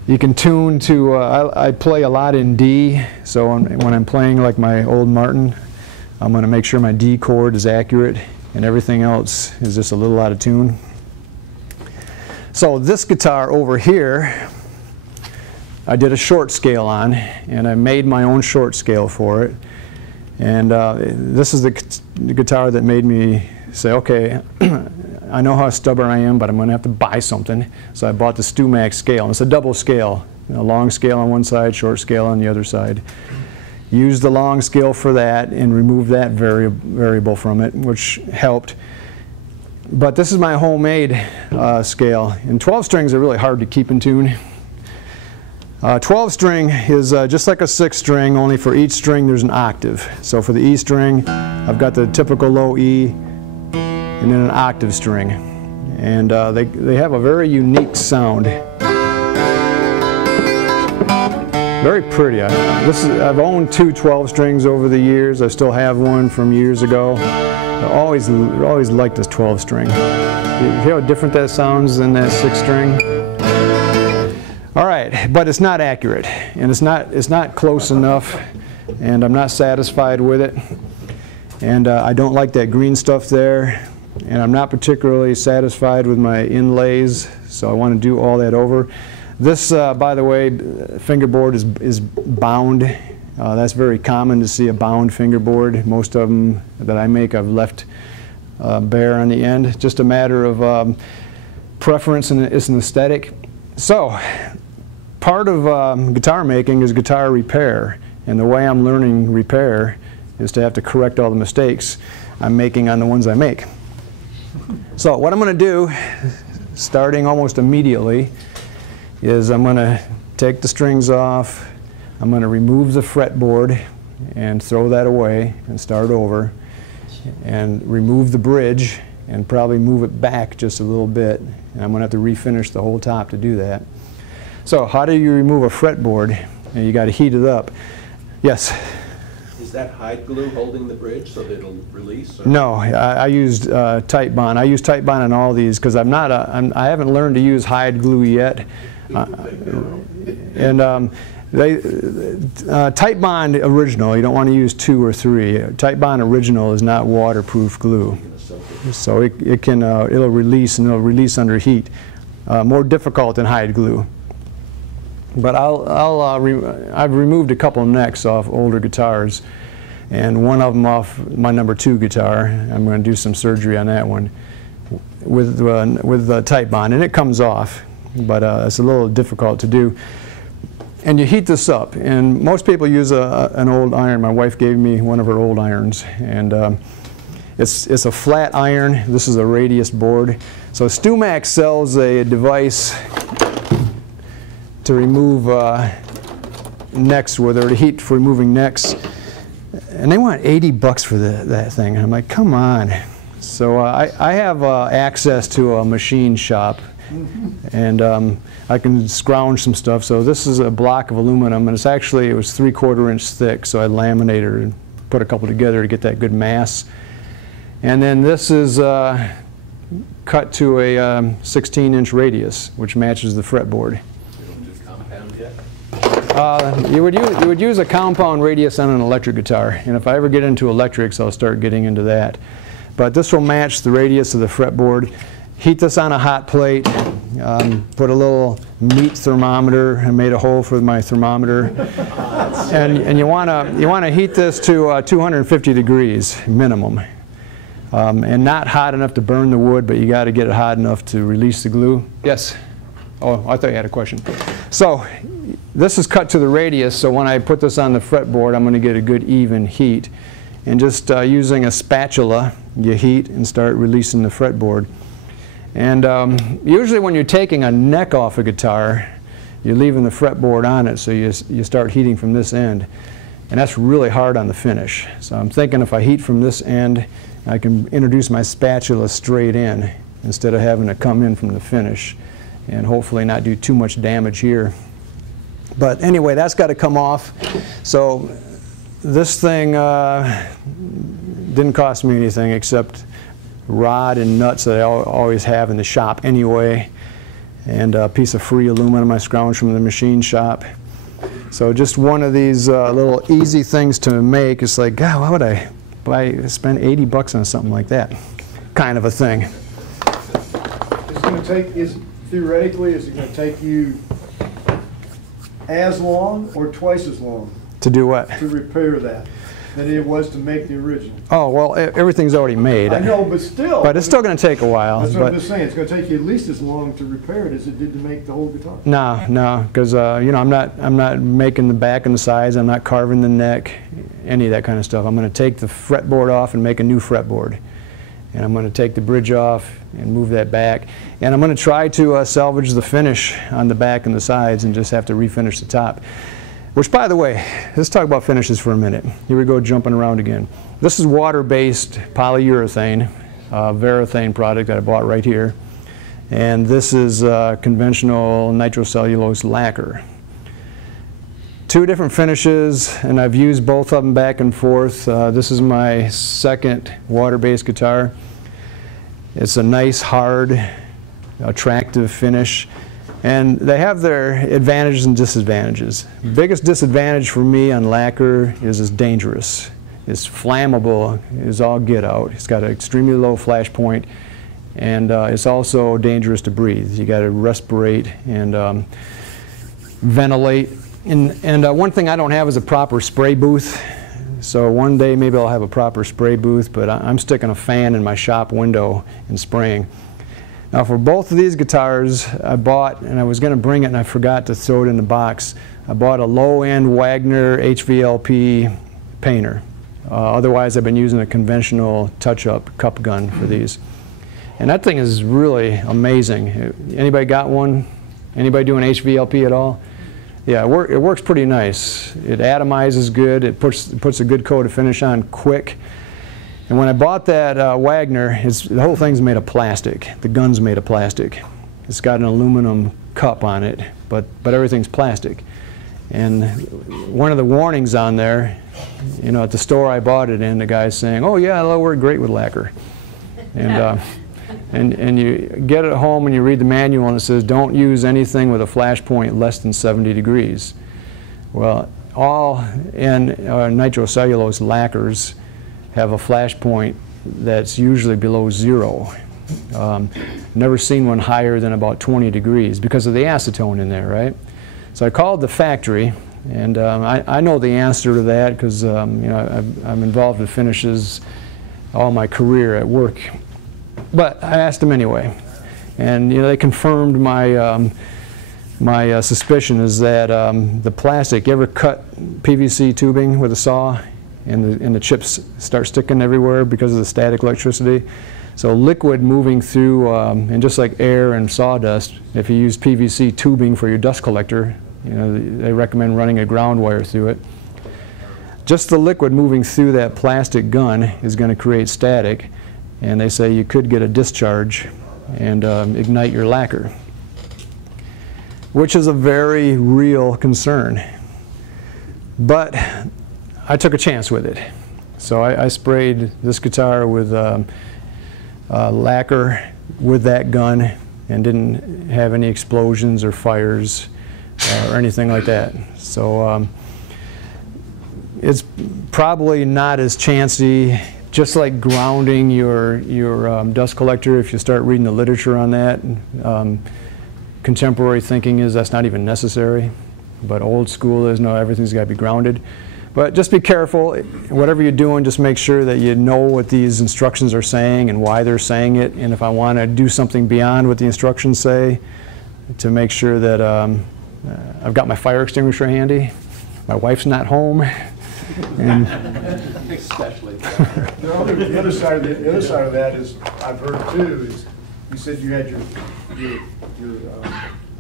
you can tune to, I play a lot in D, so when I'm playing like my old Martin, I'm going to make sure my D chord is accurate and everything else is just a little out of tune. So this guitar over here, I did a short scale on, and I made my own short scale for it. And this is the guitar that made me say, okay, I know how stubborn I am, but I'm going to have to buy something. So I bought the StewMax scale, and it's a double scale, a long scale on one side, short scale on the other side. Used the long scale for that and removed that variable from it, which helped. But this is my homemade scale, and 12 strings are really hard to keep in tune. 12 string is just like a 6 string, only for each string there's an octave. So for the E string, I've got the typical low E, and then an octave string. And they have a very unique sound. Very pretty. I've owned 2 12 strings over the years. I still have one from years ago. I always liked this 12 string. You hear how different that sounds than that 6 string? All right, but it's not accurate, and it's not close enough, and I'm not satisfied with it. And I don't like that green stuff there, and I'm not particularly satisfied with my inlays, so I want to do all that over. This, by the way, fingerboard is bound. That's very common to see a bound fingerboard. Most of them that I make I've left bare on the end. Just a matter of preference, and it's an aesthetic. So, part of guitar making is guitar repair, and the way I'm learning repair is to have to correct all the mistakes I'm making on the ones I make. So what I'm going to do, starting almost immediately, is I'm going to take the strings off, I'm going to remove the fretboard and throw that away and start over, and remove the bridge and probably move it back just a little bit, and I'm going to have to refinish the whole top to do that. So how do you remove a fretboard? And you got to heat it up. Yes? Is that hide glue holding the bridge so that it'll release? Or? No, I used tight bond. I use tight bond on all these because I haven't learned to use hide glue yet. Tight bond original, you don't want to use 2 or 3. Tight bond original is not waterproof glue, so it'll release, and it'll release under heat. More difficult than hide glue. But I've removed a couple necks off older guitars, and one of them off my number 2 guitar. I'm going to do some surgery on that one with tight bond, and it comes off, but it's a little difficult to do. And you heat this up, and most people use an old iron. My wife gave me one of her old irons, and it's a flat iron. This is a radius board. So StewMax sells a device to remove necks with, or to heat for removing necks, and they want $80 for that thing. And I'm like, come on. So I have access to a machine shop, and I can scrounge some stuff. So this is a block of aluminum, and it was 3/4 inch thick, so I laminated it and put a couple together to get that good mass. And then this is cut to a 16-inch radius, which matches the fretboard. You would use a compound radius on an electric guitar, and if I ever get into electrics, I'll start getting into that. But this will match the radius of the fretboard. Heat this on a hot plate. Put a little meat thermometer. I made a hole for my thermometer, and you want to heat this to 250 degrees minimum, and not hot enough to burn the wood, but you got to get it hot enough to release the glue. Yes. Oh, I thought you had a question. So this is cut to the radius, so when I put this on the fretboard, I'm going to get a good even heat. And just using a spatula, you heat and start releasing the fretboard. And usually when you're taking a neck off a guitar, you're leaving the fretboard on it, so you start heating from this end. And that's really hard on the finish. So I'm thinking if I heat from this end, I can introduce my spatula straight in instead of having to come in from the finish, and hopefully not do too much damage here. But anyway, that's got to come off. So this thing didn't cost me anything except rod and nuts that I always have in the shop anyway, and a piece of free aluminum I scrounged from the machine shop. So just one of these little easy things to make. It's like, God, why would I spend $80 on something like that? Kind of a thing. Theoretically, is it going to take you as long or twice as long To do what? to repair that than it was to make the original? Oh, well, everything's already made. I know, but still. But it's still going to take a while. That's what I'm but just saying. It's going to take you at least as long to repair it as it did to make the whole guitar. no, because you know, I'm not making the back and the sides. I'm not carving the neck, any of that kind of stuff. I'm going to take the fretboard off and make a new fretboard, and I'm going to take the bridge off and move that back, and I'm going to try to salvage the finish on the back and the sides, and just have to refinish the top. Which, by the way, let's talk about finishes for a minute. Here we go, jumping around again. This is water-based polyurethane, Varathane product that I bought right here. And this is conventional nitrocellulose lacquer. Two different finishes, and I've used both of them back and forth. This is my second water-based guitar. It's a nice, hard, attractive finish. And they have their advantages and disadvantages. Biggest disadvantage for me on lacquer is it's dangerous. It's flammable, it's all get out. It's got an extremely low flash point, and it's also dangerous to breathe. You got to respirate and ventilate. And one thing I don't have is a proper spray booth. So one day maybe I'll have a proper spray booth, but I'm sticking a fan in my shop window and spraying. Now for both of these guitars, I bought, and I was going to bring it and I forgot to throw it in the box, I bought a low-end Wagner HVLP painter. Otherwise I've been using a conventional touch-up cup gun for these. And that thing is really amazing. Anybody got one? Anybody doing HVLP at all? Yeah, it works pretty nice. It atomizes good, it puts a good coat of finish on quick. And when I bought that Wagner, the whole thing's made of plastic. The gun's made of plastic. It's got an aluminum cup on it, but everything's plastic. And one of the warnings on there, you know, at the store I bought it in, the guy's saying, "Oh yeah, that'll work great with lacquer." And and you get it home and you read the manual and it says, "Don't use anything with a flash point less than 70 degrees." Well, all nitrocellulose lacquers have a flash point that's usually below 0. Never seen one higher than about 20 degrees because of the acetone in there, right? So I called the factory, and I know the answer to that because you know, I'm involved with finishes all my career at work. But I asked them anyway, and you know, they confirmed my my suspicion is that the plastic. You ever cut PVC tubing with a saw? And the chips start sticking everywhere because of the static electricity. So liquid moving through, and just like air and sawdust, if you use PVC tubing for your dust collector, you know, they recommend running a ground wire through it. Just the liquid moving through that plastic gun is going to create static, and they say you could get a discharge and ignite your lacquer, which is a very real concern. But I took a chance with it. So I sprayed this guitar with lacquer with that gun and didn't have any explosions or fires or anything like that. So it's probably not as chancy, just like grounding your dust collector. If you start reading the literature on that, contemporary thinking is that's not even necessary, but old school is no, everything's got to be grounded. But just be careful. Whatever you're doing, just make sure that you know what these instructions are saying and why they're saying it. And if I want to do something beyond what the instructions say, to make sure that I've got my fire extinguisher handy, my wife's not home, and Especially. The other side of that is, I've heard too, is you said you had your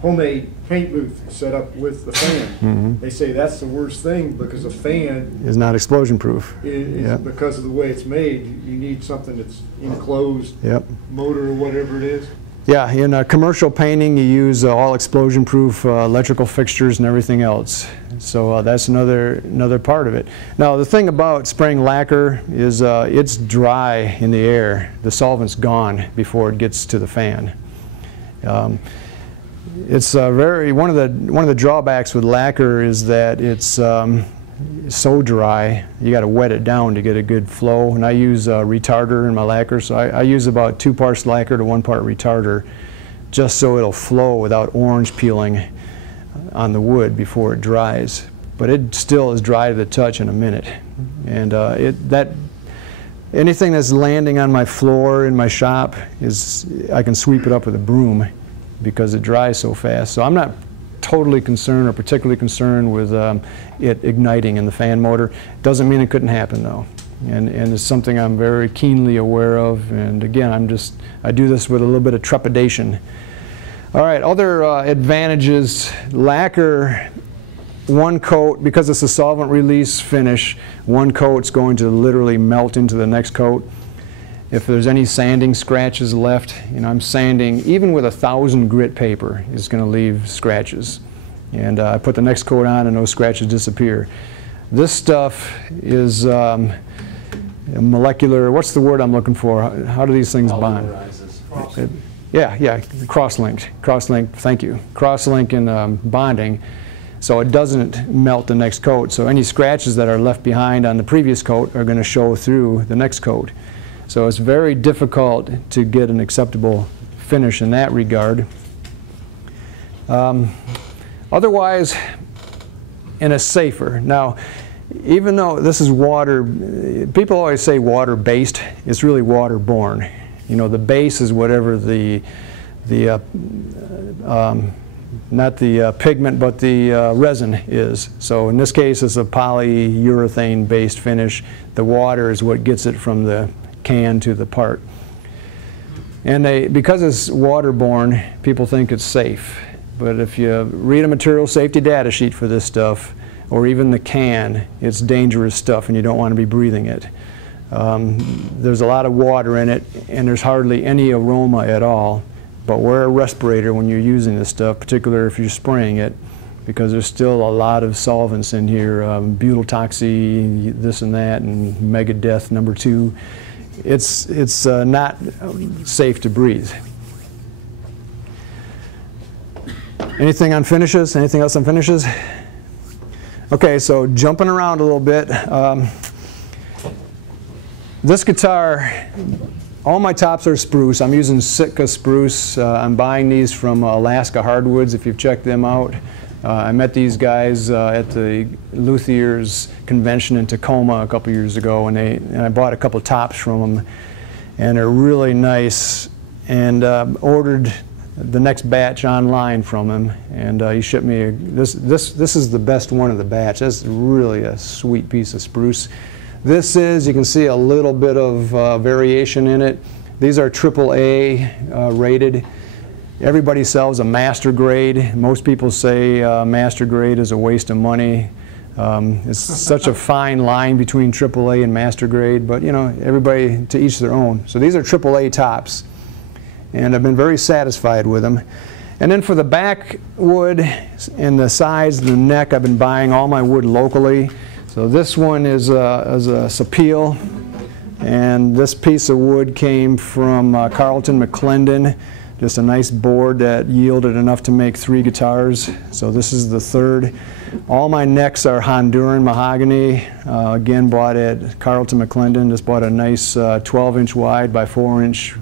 homemade paint booth set up with the fan. Mm-hmm. They say that's the worst thing because a fan is not explosion proof. Yep. Because of the way it's made, you need something that's enclosed, yep, motor or whatever it is. Yeah, in commercial painting you use all explosion proof electrical fixtures and everything else. So that's another part of it. Now the thing about spraying lacquer is it's dry in the air. The solvent's gone before it gets to the fan. It's one of the drawbacks with lacquer is that it's so dry. You got to wet it down to get a good flow. And I use retarder in my lacquer, so I use about 2 parts lacquer to 1 part retarder, just so it'll flow without orange peeling on the wood before it dries. But it still is dry to the touch in a minute. And anything that's landing on my floor in my shop, I can sweep it up with a broom because it dries so fast. So I'm not totally concerned or particularly concerned with it igniting in the fan motor. Doesn't mean it couldn't happen though. And it's something I'm very keenly aware of. And again, I do this with a little bit of trepidation. All right, other advantages, lacquer, one coat, because it's a solvent release finish, one coat's going to literally melt into the next coat. If there's any sanding scratches left, I'm sanding, even with 1,000 grit paper, it's going to leave scratches. And I put the next coat on and those scratches disappear. This stuff is molecular, what's the word I'm looking for? How do these things bond? Yeah, cross-linked, thank you. Cross-link and bonding. So it doesn't melt the next coat. So any scratches that are left behind on the previous coat are going to show through the next coat. So it's very difficult to get an acceptable finish in that regard. Otherwise, and it's safer. Now, even though this is water, people always say water-based, it's really water-borne. The base is whatever not the pigment, but the resin is. So in this case, it's a polyurethane-based finish. The water is what gets it from the can to the part. And because it's waterborne, people think it's safe. But if you read a material safety data sheet for this stuff, or even the can, it's dangerous stuff and you don't want to be breathing it. There's a lot of water in it, and there's hardly any aroma at all. But wear a respirator when you're using this stuff, particularly if you're spraying it, because there's still a lot of solvents in here, butyl toxy, this and that, and megadeth number 2. It's not safe to breathe. Anything on finishes? Anything else on finishes? Okay, so jumping around a little bit. This guitar, all my tops are spruce. I'm using Sitka spruce. I'm buying these from Alaska Hardwoods, if you've checked them out. I met these guys at the Luthiers convention in Tacoma a couple years ago, and I bought a couple tops from them, and they're really nice. And ordered the next batch online from him, and he shipped me this is the best one of the batch. That's really a sweet piece of spruce. This is, you can see a little bit of variation in it. These are AAA rated. Everybody sells a master grade. Most people say master grade is a waste of money. It's such a fine line between AAA and master grade, but everybody to each their own. So these are AAA tops, and I've been very satisfied with them. And then for the back wood and the sides and the neck, I've been buying all my wood locally. So this one is a Sapele, and this piece of wood came from Carlton McClendon. Just a nice board that yielded enough to make 3 guitars. So this is the 3rd. All my necks are Honduran mahogany. Again, bought at Carlton McClendon. Just bought a nice 12-inch wide by 4-inch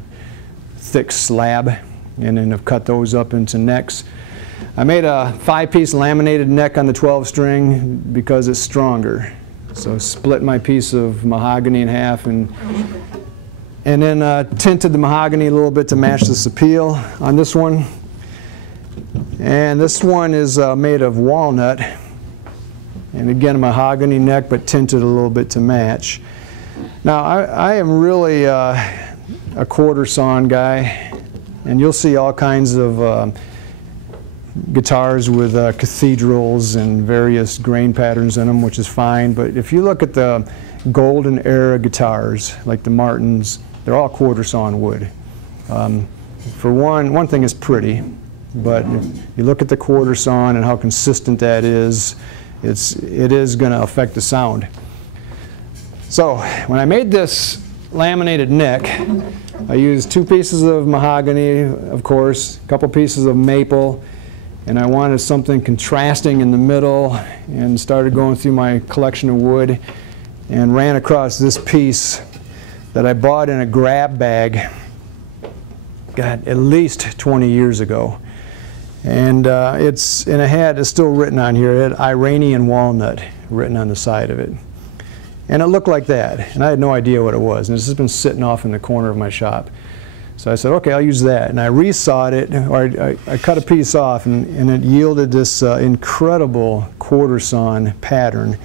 thick slab, and then I've cut those up into necks. I made a 5-piece laminated neck on the 12-string because it's stronger. So split my piece of mahogany in half, and then tinted the mahogany a little bit to match the Sapele on this one. And this one is made of walnut, and again a mahogany neck, but tinted a little bit to match. Now I am really a quarter sawn guy, and you'll see all kinds of guitars with cathedrals and various grain patterns in them, which is fine. But if you look at the golden era guitars, like the Martins, they're all quarter sawn wood. For one thing, it's pretty, but if you look at the quarter sawn and how consistent that is, it is going to affect the sound. So when I made this laminated neck, I used 2 pieces of mahogany, of course, a couple pieces of maple, and I wanted something contrasting in the middle, and started going through my collection of wood and ran across this piece that I bought in a grab bag, God, at least 20 years ago. And it had, it's still written on here, it had Iranian walnut written on the side of it. And it looked like that, and I had no idea what it was. And this has been sitting off in the corner of my shop. So I said, okay, I'll use that. And I resawed it, or I cut a piece off, and it yielded this incredible quarter sawn pattern.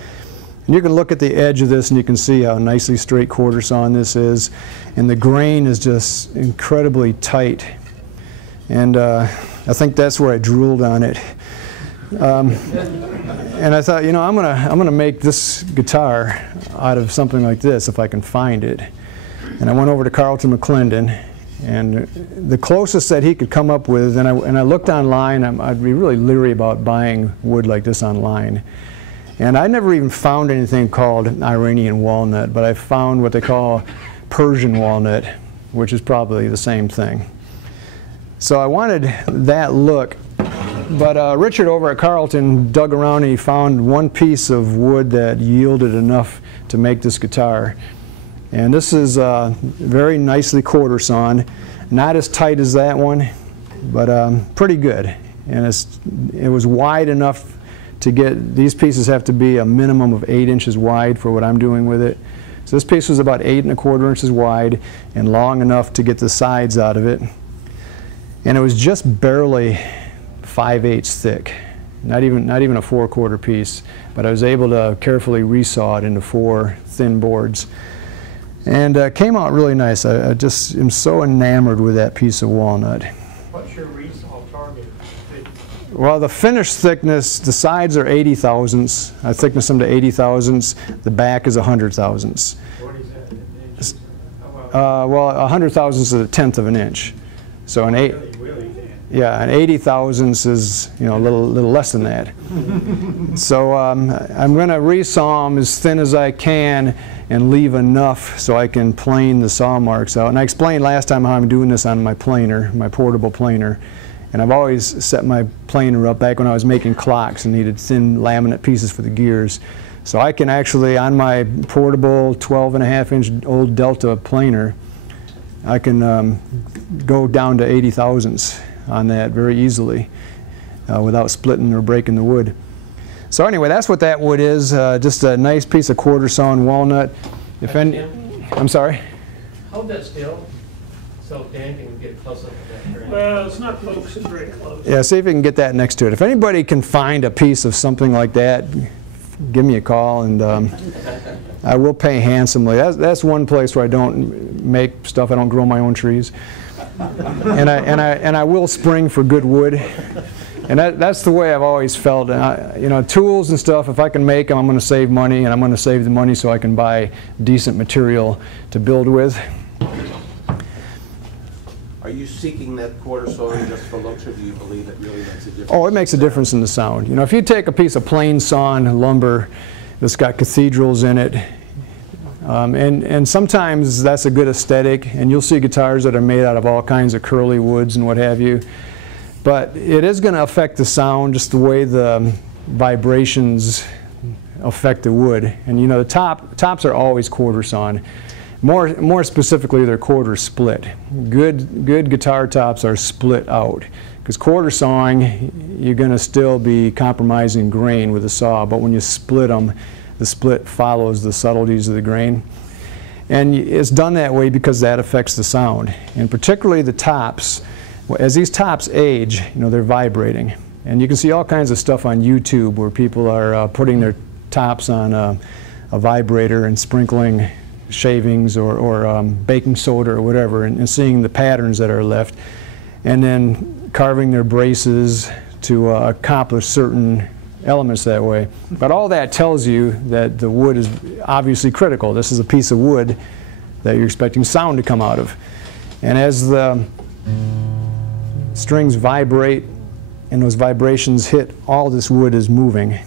And you can look at the edge of this and you can see how nicely straight quarter sawn this is. And the grain is just incredibly tight. And I think that's where I drooled on it. And I thought, you know, I'm gonna make this guitar out of something like this if I can find it. And I went over to Carlton McClendon, and the closest that he could come up with, and I looked online. I'd be really leery about buying wood like this online. And I never even found anything called Iranian walnut, but I found what they call Persian walnut, which is probably the same thing. So I wanted that look, but Richard over at Carlton dug around and he found one piece of wood that yielded enough to make this guitar. And this is very nicely quarter sawn, not as tight as that one, but pretty good. And it was wide enough to get, these pieces have to be a minimum of 8 inches wide for what I'm doing with it. So this piece was about 8 1/4 inches wide and long enough to get the sides out of it. And it was just barely 5/8 thick, not even a 4/4 piece, but I was able to carefully resaw it into 4 thin boards. And it came out really nice. I just am so enamored with that piece of walnut. What's your resaw target? Well, the finished thickness, the sides are 80 thousandths. I thickness them to 80 thousandths. The back is 100 thousandths. What is that in inches? Well, 100 thousandths is 1/10 of an inch. So an 8. Really? Yeah, and 80 thousandths is, you know, a little less than that. So I'm going to resaw them as thin as I can and leave enough so I can plane the saw marks out. And I explained last time how I'm doing this on my planer, my portable planer. And I've always set my planer up back when I was making clocks and needed thin laminate pieces for the gears. So I can actually, on my portable 12.5-inch old Delta planer, I can go down to 80 thousandths on that very easily without splitting or breaking the wood. So anyway, that's what that wood is, just a nice piece of quarter sawn walnut. If any, I'm sorry? Hold that still so Dan can get close up to that. Well, it's not focused very close. Yeah, see if you can get that next to it. If anybody can find a piece of something like that, give me a call, and I will pay handsomely. That's one place where I don't make stuff. I don't grow my own trees, and I will spring for good wood. And that's the way I've always felt. You know, tools and stuff, if I can make them, I'm going to save money, and I'm going to save the money so I can buy decent material to build with. Are you seeking that quarter sawing just for looks, or do you believe it really makes a difference? Oh, it makes a difference in the sound. You know, if you take a piece of plain sawn lumber that's got cathedrals in it, and sometimes that's a good aesthetic, and you'll see guitars that are made out of all kinds of curly woods and what have you. But it is going to affect the sound, just the way the vibrations affect the wood. And you know, the tops are always quarter sawn. More specifically, they're quarter split. Good guitar tops are split out. Because quarter sawing, you're going to still be compromising grain with a saw, but when you split them, the split follows the subtleties of the grain. And it's done that way because that affects the sound. And particularly the tops. As these tops age, you know, they're vibrating. And you can see all kinds of stuff on YouTube where people are putting their tops on a vibrator and sprinkling shavings or baking soda or whatever, and seeing the patterns that are left, and then carving their braces to accomplish certain elements that way. But all that tells you that the wood is obviously critical. This is a piece of wood that you're expecting sound to come out of. And as the strings vibrate and those vibrations hit, all this wood is moving.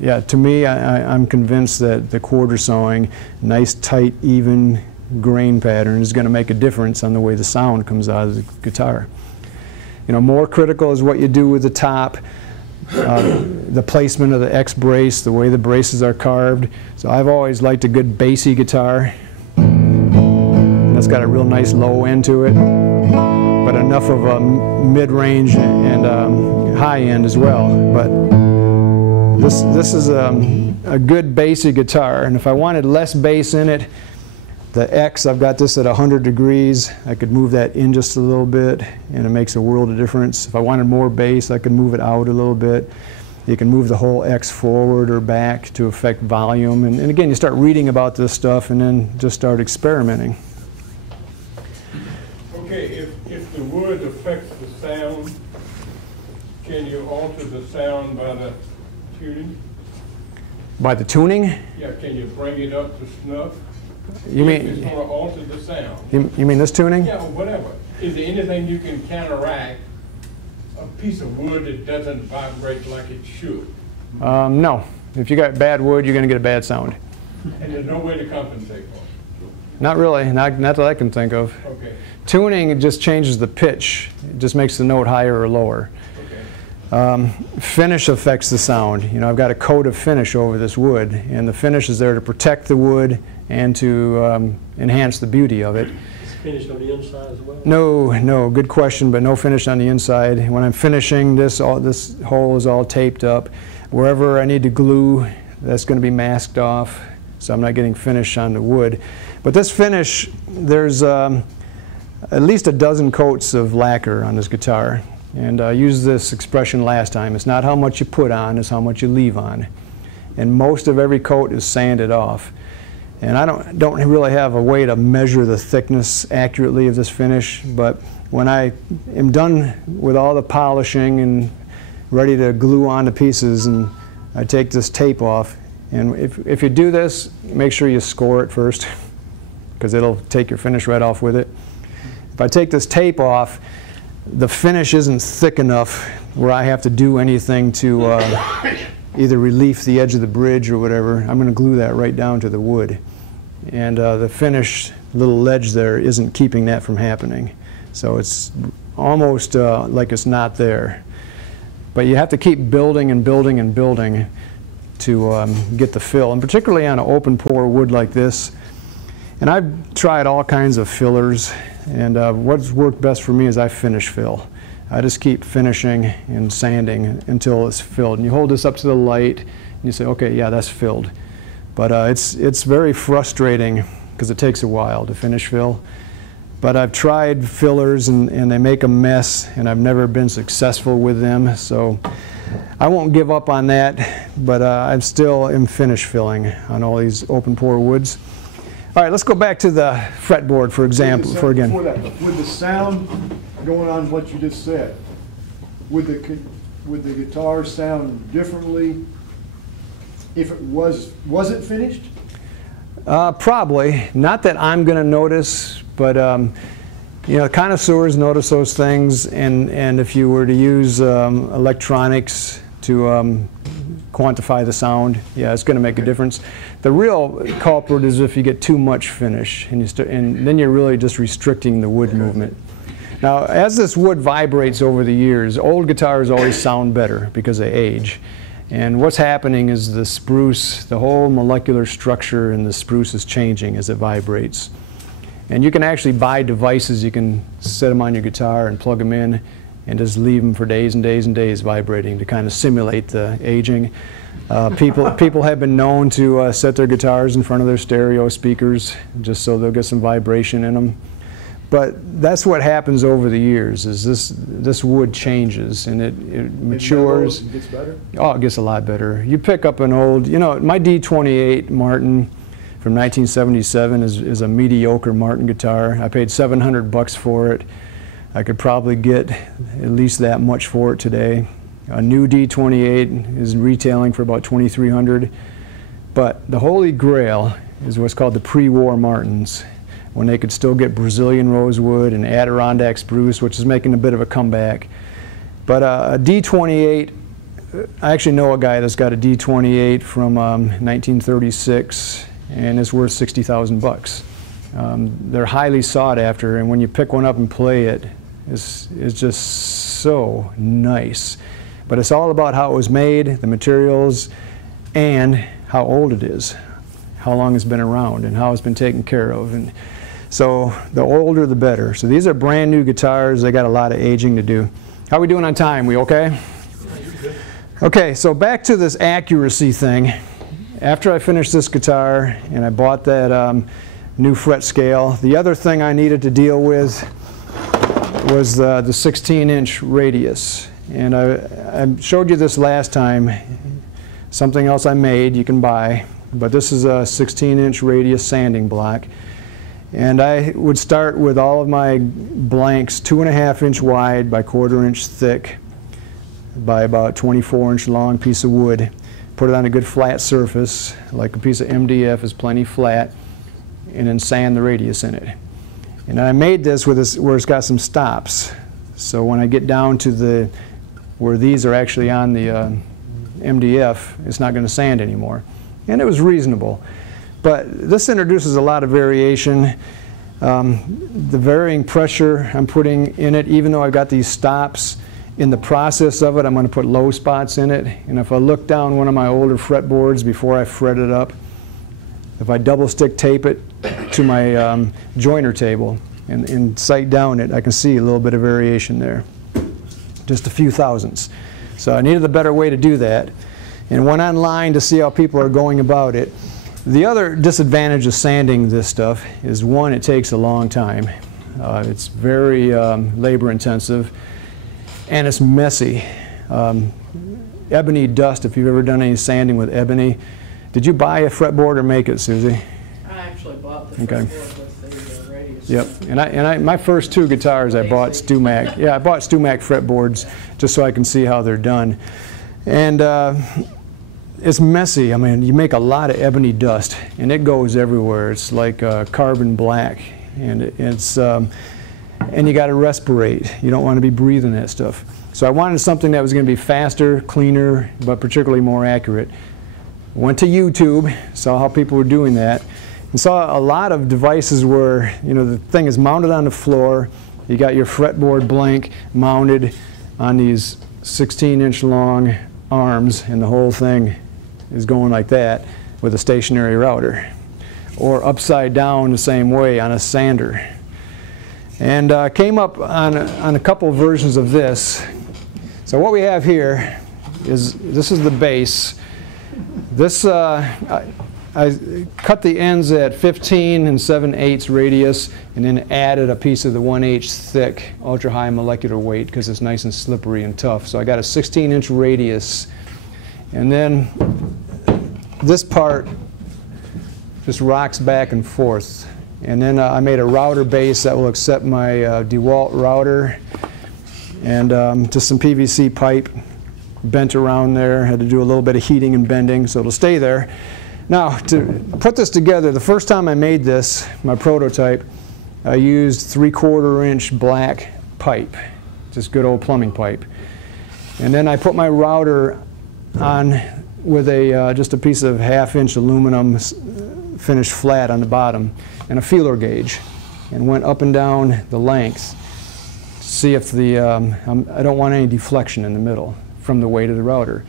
Yeah, to me, I'm convinced that the quarter sawing, nice, tight, even grain pattern is going to make a difference on the way the sound comes out of the guitar. You know, more critical is what you do with the top, the placement of the X brace, the way the braces are carved. So I've always liked a good bassy guitar. That's got a real nice low end to it. but enough of a mid-range and high end as well. But this is a good basic guitar, and if I wanted less bass in it, the X, I've got this at 100 degrees. I could move that in just a little bit, and it makes a world of difference. If I wanted more bass, I could move it out a little bit. You can move the whole X forward or back to affect volume. And again, you start reading about this stuff and then just start experimenting. Okay, if the wood affects the sound, can you alter the sound by the tuning? By the tuning? Yeah, can you bring it up to snuff? You It's mean, going to alter the sound. you mean this tuning? Yeah, whatever. Is there anything you can counteract a piece of wood that doesn't vibrate like it should? No. If you got bad wood, you're going to get a bad sound. And there's no way to compensate for it? Not really, not that I can think of. Okay, Tuning, it just changes the pitch. It just makes the note higher or lower. okay. Finish affects the sound. You know, I've got a coat of finish over this wood, and the finish is there to protect the wood and to enhance the beauty of it. It's finished on the inside as well? No, good question, but no finish on the inside. When I'm finishing, this hole is all taped up. Wherever I need to glue, that's going to be masked off, so I'm not getting finish on the wood. But this finish, there's at least a dozen coats of lacquer on this guitar. And I used this expression last time. It's not how much you put on, it's how much you leave on. And most of every coat is sanded off. And I don't really have a way to measure the thickness accurately of this finish, but when I am done with all the polishing and ready to glue on the pieces, and I take this tape off, and if you do this, make sure you score it first, because it'll take your finish right off with it. If I take this tape off, the finish isn't thick enough where I have to do anything to either relief the edge of the bridge or whatever. I'm going to glue that right down to the wood. And the finish little ledge there isn't keeping that from happening. So it's almost like it's not there. But you have to keep building and building and building to get the fill, and particularly on an open pore wood like this. And I've tried all kinds of fillers, and what's worked best for me is I finish fill. I just keep finishing and sanding until it's filled. And you hold this up to the light, and you say, okay, yeah, that's filled. But it's very frustrating because it takes a while to finish fill. But I've tried fillers, and they make a mess, and I've never been successful with them. So I won't give up on that, but I'm still in finish filling on all these open pore woods. All right, let's go back to the fretboard, for example. Before that, with the sound going on what you just said, would the guitar sound differently if it was it finished? Probably. Not that I'm going to notice, but you know, connoisseurs notice those things, and if you were to use electronics to quantify the sound, yeah, it's going to make a difference. The real culprit is if you get too much finish, and then you're really just restricting the wood movement. Now, as this wood vibrates over the years, old guitars always sound better because they age. And what's happening is the spruce, the whole molecular structure in the spruce is changing as it vibrates. And you can actually buy devices, you can set them on your guitar and plug them in and just leave them for days and days and days vibrating to kind of simulate the aging. People have been known to set their guitars in front of their stereo speakers just so they'll get some vibration in them. But that's what happens over the years, is this wood changes and it matures. It gets better? Oh, it gets a lot better. You pick up an old, you know, my D28 Martin from 1977 is a mediocre Martin guitar. I paid $700 for it. I could probably get at least that much for it today. A new D28 is retailing for about $2,300. But the holy grail is what's called the pre-war Martins, when they could still get Brazilian rosewood and Adirondack spruce, which is making a bit of a comeback. But a D28, I actually know a guy that's got a D28 from 1936, and it's worth $60,000. They're highly sought after, and when you pick one up and play it, it's just so nice. But it's all about how it was made, the materials, and how old it is, how long it's been around, and how it's been taken care of. And So the older the better. So these are brand new guitars. They got a lot of aging to do. How are we doing on time? We okay? Okay, so back to this accuracy thing. After I finished this guitar and I bought that new fret scale, the other thing I needed to deal with was the 16-inch radius. And I showed you this last time. Something else I made you can buy, but this is a 16-inch radius sanding block. And I would start with all of my blanks 2.5-inch wide by 1/4-inch thick by about 24-inch long piece of wood. Put it on a good flat surface, like a piece of MDF is plenty flat, and then sand the radius in it. And I made this with this where it's got some stops. So when I get down to where these are actually on the MDF, it's not going to sand anymore. And it was reasonable. But this introduces a lot of variation. The varying pressure I'm putting in it, even though I've got these stops, in the process of it, I'm going to put low spots in it. And if I look down one of my older fretboards before I fret it up, if I double stick tape it to my joiner table and sight down it, I can see a little bit of variation there. Just a few thousandths. So I needed a better way to do that. And went online to see how people are going about it. The other disadvantage of sanding this stuff is, one, it takes a long time. It's very labor intensive. And it's messy. Ebony dust, if you've ever done any sanding with ebony. Did you buy a fretboard or make it, Susie? I actually bought the Okay. fretboard with the radius. Yep. And my first two guitars I bought Stumac. Yeah, I bought Stumac fretboards just so I can see how they're done. And it's messy. I mean, you make a lot of ebony dust, and it goes everywhere. It's like carbon black, and and you got to respirate. You don't want to be breathing that stuff. So I wanted something that was going to be faster, cleaner, but particularly more accurate. Went to YouTube, saw how people were doing that, and saw a lot of devices where, you know, the thing is mounted on the floor. You got your fretboard blank mounted on these 16-inch long arms, and the whole thing is going like that with a stationary router, or upside down the same way on a sander. And came up on a couple of versions of this. So what we have here is, this is the base. This, I cut the ends at 15 7/8 radius, and then added a piece of the 1/8 thick ultra high molecular weight because it's nice and slippery and tough. So I got a 16-inch radius. And then this part just rocks back and forth. And then I made a router base that will accept my DeWalt router, and just some PVC pipe bent around there. Had to do a little bit of heating and bending so it'll stay there. Now, to put this together, the first time I made this, my prototype, I used 3/4-inch black pipe, just good old plumbing pipe. And then I put my router on with just a piece of 1/2-inch aluminum finished flat on the bottom, and a feeler gauge, and went up and down the length to see if I don't want any deflection in the middle from the weight of the router.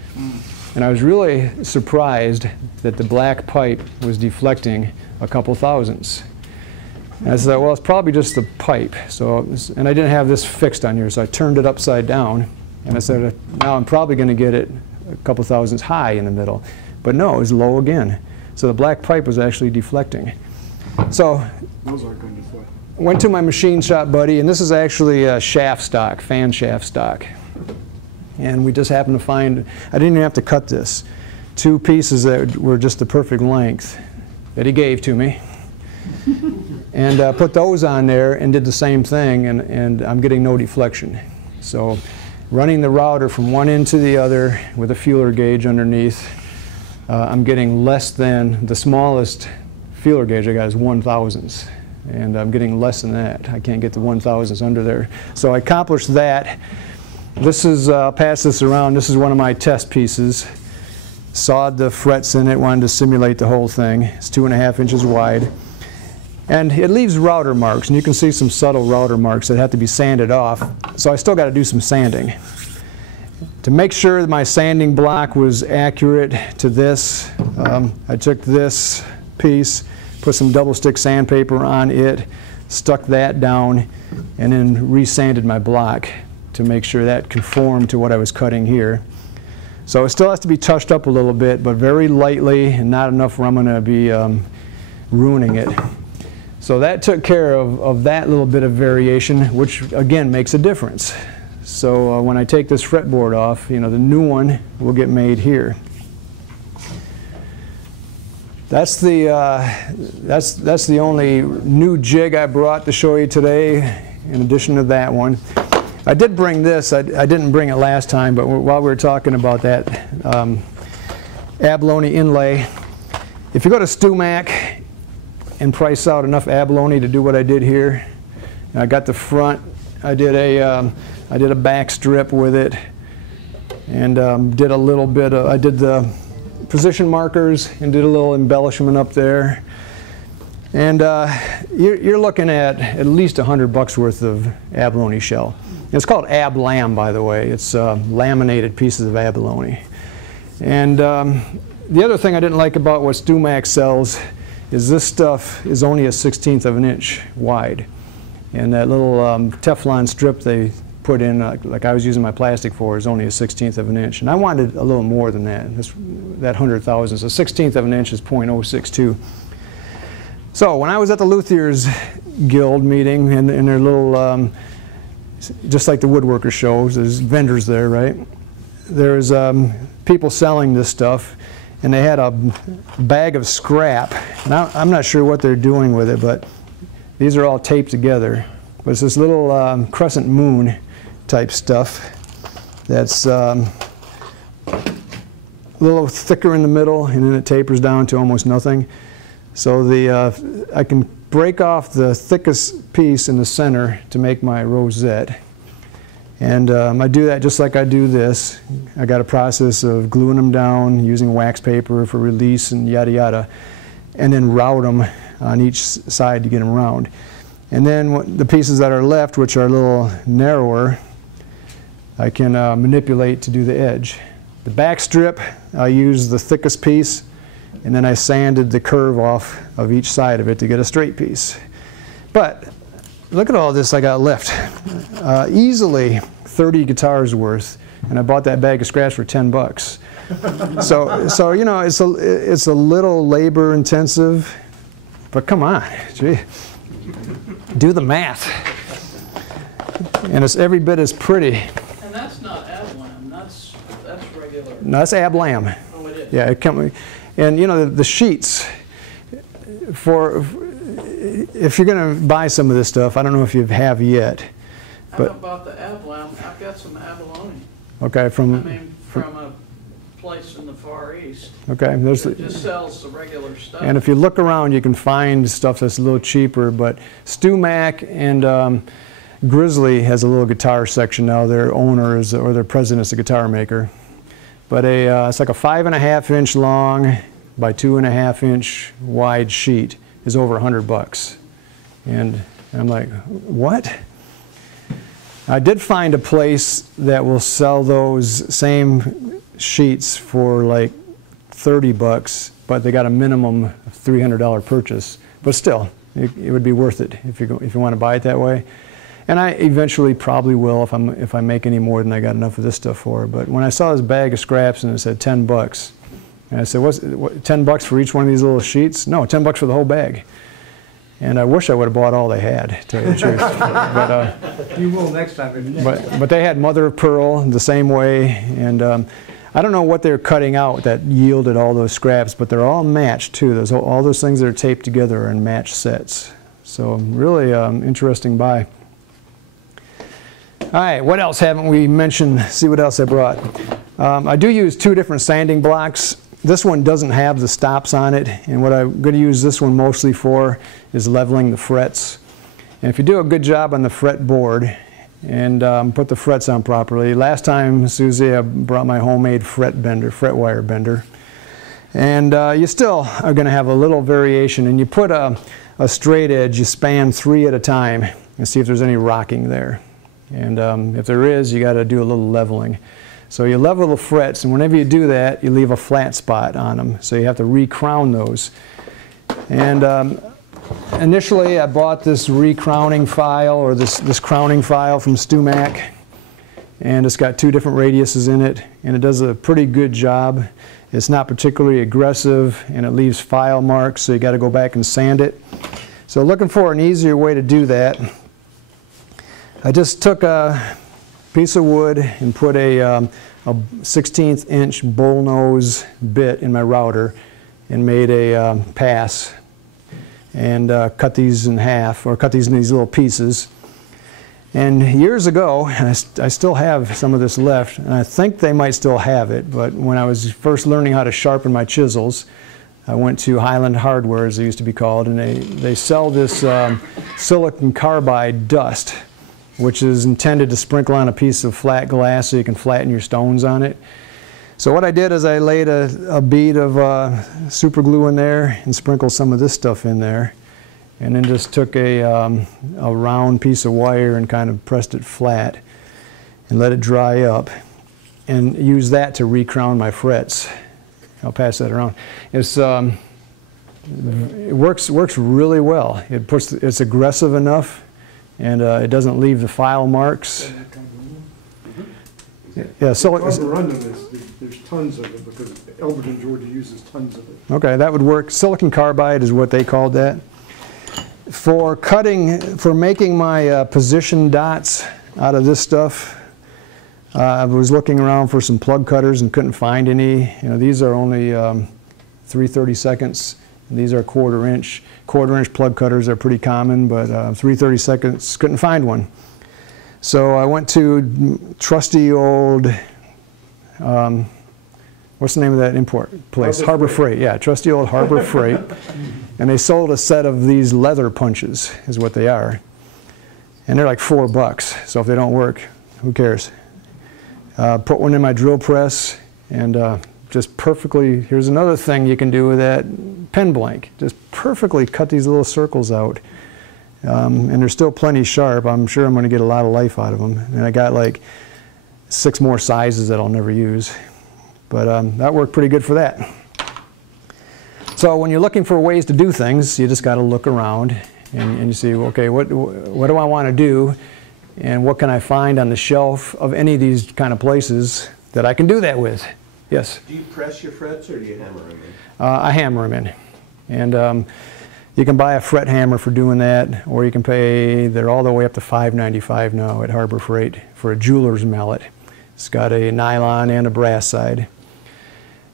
And I was really surprised that the black pipe was deflecting a couple thousandths. And I said, well, it's probably just the pipe. And I didn't have this fixed on here, so I turned it upside down, and I said, now I'm probably going to get it a couple thousandths high in the middle. But no, it was low again. So the black pipe was actually deflecting. So Those aren't going to deflect. went to my machine shop buddy, and this is actually a shaft stock, fan shaft stock. And we just happened to find, I didn't even have to cut this, 2 pieces that were just the perfect length that he gave to me. And put those on there and did the same thing, and I'm getting no deflection. So running the router from one end to the other with a feeler gauge underneath, I'm getting less than, the smallest feeler gauge I got is 1/1000th, and I'm getting less than that. I can't get the 1/1000th under there. So I accomplished that. This is, I'll pass this around, this is one of my test pieces. Sawed the frets in it, wanted to simulate the whole thing. It's 2.5 inches wide. And it leaves router marks, and you can see some subtle router marks that have to be sanded off. So I still got to do some sanding. To make sure that my sanding block was accurate to this, I took this piece, put some double stick sandpaper on it, stuck that down, and then resanded my block to make sure that conformed to what I was cutting here. So it still has to be touched up a little bit, but very lightly, and not enough where I'm going to be ruining it. So that took care of that little bit of variation, which again makes a difference. So when I take this fretboard off, you know, the new one will get made here. That's the only new jig I brought to show you today, in addition to that one. I did bring this. I didn't bring it last time, but while we were talking about that abalone inlay, if you go to StuMac and price out enough abalone to do what I did here, I got the front. I did a back strip with it, and did a little bit of. I did the position markers and did a little embellishment up there. And you're looking at least $100 worth of abalone shell. It's called ab lamb, by the way. It's laminated pieces of abalone. And the other thing I didn't like about what StuMac sells is this stuff is only a 1/16 of an inch wide. And that little Teflon strip they put in, like I was using my plastic for, is only a 1/16 of an inch. And I wanted a little more than that, that 100 thousandths. A 1/16 of an inch is .062. So when I was at the Luthiers Guild meeting in their little, just like the woodworker shows, there's vendors there, right? There's people selling this stuff, and they had a bag of scrap. Now I'm not sure what they're doing with it, but these are all taped together. But it's this little crescent moon type stuff that's a little thicker in the middle, and then it tapers down to almost nothing. So I can break off the thickest piece in the center to make my rosette. And I do that just like I do this. I got a process of gluing them down, using wax paper for release and yada yada, and then route them on each side to get them round. And then the pieces that are left, which are a little narrower, I can manipulate to do the edge. The back strip, I use the thickest piece, and then I sanded the curve off of each side of it to get a straight piece. But look at all this I got left. Easily 30 guitars worth, and I bought that bag of scraps for $10. So you know, it's a little labor intensive, but come on, gee, do the math. And it's every bit as pretty. And that's not ab lamb, that's regular. No, that's ab lamb. Oh, it is? Yeah, it comes. And you know, the sheets, if you're going to buy some of this stuff, I don't know if you have yet. I haven't bought the ab lamb. I've got some abalone. Okay, from a place in the Far East. Okay, It just sells the regular stuff. And if you look around, you can find stuff that's a little cheaper. But StuMac and Grizzly has a little guitar section now. Their owner is, or their president is a guitar maker. But it's like a 5.5 inch long by 2.5 inch wide sheet is over $100. And I'm like, what? I did find a place that will sell those same sheets for like $30, but they got a minimum of $300 purchase. But still, it would be worth it if you want to buy it that way. And I eventually probably will if I make any more than I got enough of this stuff for. But when I saw this bag of scraps and it said $10, and I said, what, $10 for each one of these little sheets? No, $10 for the whole bag. And I wish I would have bought all they had, to tell you the truth. But, You will next time. but they had mother of pearl the same way, and I don't know what they're cutting out that yielded all those scraps, but they're all matched too. All those things that are taped together are in matched sets. So really interesting buy. All right, what else haven't we mentioned? See what else I brought. I do use 2 different sanding blocks. This one doesn't have the stops on it, and what I'm going to use this one mostly for is leveling the frets. And if you do a good job on the fretboard and put the frets on properly. Last time, Susie, I brought my homemade fret wire bender. And you still are going to have a little variation, and you put a straight edge, you span 3 at a time and see if there's any rocking there. And if there is, you got to do a little leveling. So you level the frets, and whenever you do that, you leave a flat spot on them. So you have to re-crown those. And initially I bought this recrowning file, or this crowning file from StuMac, and it's got 2 different radiuses in it, and it does a pretty good job. It's not particularly aggressive, and it leaves file marks, so you got to go back and sand it. So looking for an easier way to do that, I just took a piece of wood and put a 1/16 inch bullnose bit in my router and made a pass, and cut these in half, or cut these in these little pieces. And years ago, and I still have some of this left, and I think they might still have it, but when I was first learning how to sharpen my chisels, I went to Highland Hardware, as they used to be called, and they sell this silicon carbide dust, which is intended to sprinkle on a piece of flat glass so you can flatten your stones on it. So what I did is I laid a bead of super glue in there and sprinkled some of this stuff in there, and then just took a round piece of wire and kind of pressed it flat and let it dry up, and use that to recrown my frets. I'll pass that around. It works really well. It's aggressive enough, and it doesn't leave the file marks. Yeah, so there's tons of it, because Elberton, Georgia uses tons of it. okay, that would work. Silicon carbide is what they called that. For making my position dots out of this stuff, I was looking around for some plug cutters and couldn't find any. You know, these are only 3/32, and these are quarter inch. Quarter-inch plug cutters are pretty common, but 3/32 couldn't find one. So I went to trusty old, what's the name of that import place? Harbor Freight. Yeah, trusty old Harbor Freight. And they sold a set of these leather punches, is what they are. And they're like $4. So if they don't work, who cares? Put one in my drill press, and just perfectly, here's another thing you can do with that pen blank. Just perfectly cut these little circles out. And they're still plenty sharp. I'm sure I'm going to get a lot of life out of them. And I got like 6 more sizes that I'll never use. But that worked pretty good for that. So when you're looking for ways to do things, you just got to look around and you see, okay, what do I want to do? And what can I find on the shelf of any of these kind of places that I can do that with? Yes? Do you press your frets, or do you hammer them in? I hammer them in. And you can buy a fret hammer for doing that, or you can pay, they're all the way up to $5.95 now at Harbor Freight for a jeweler's mallet. It's got a nylon and a brass side.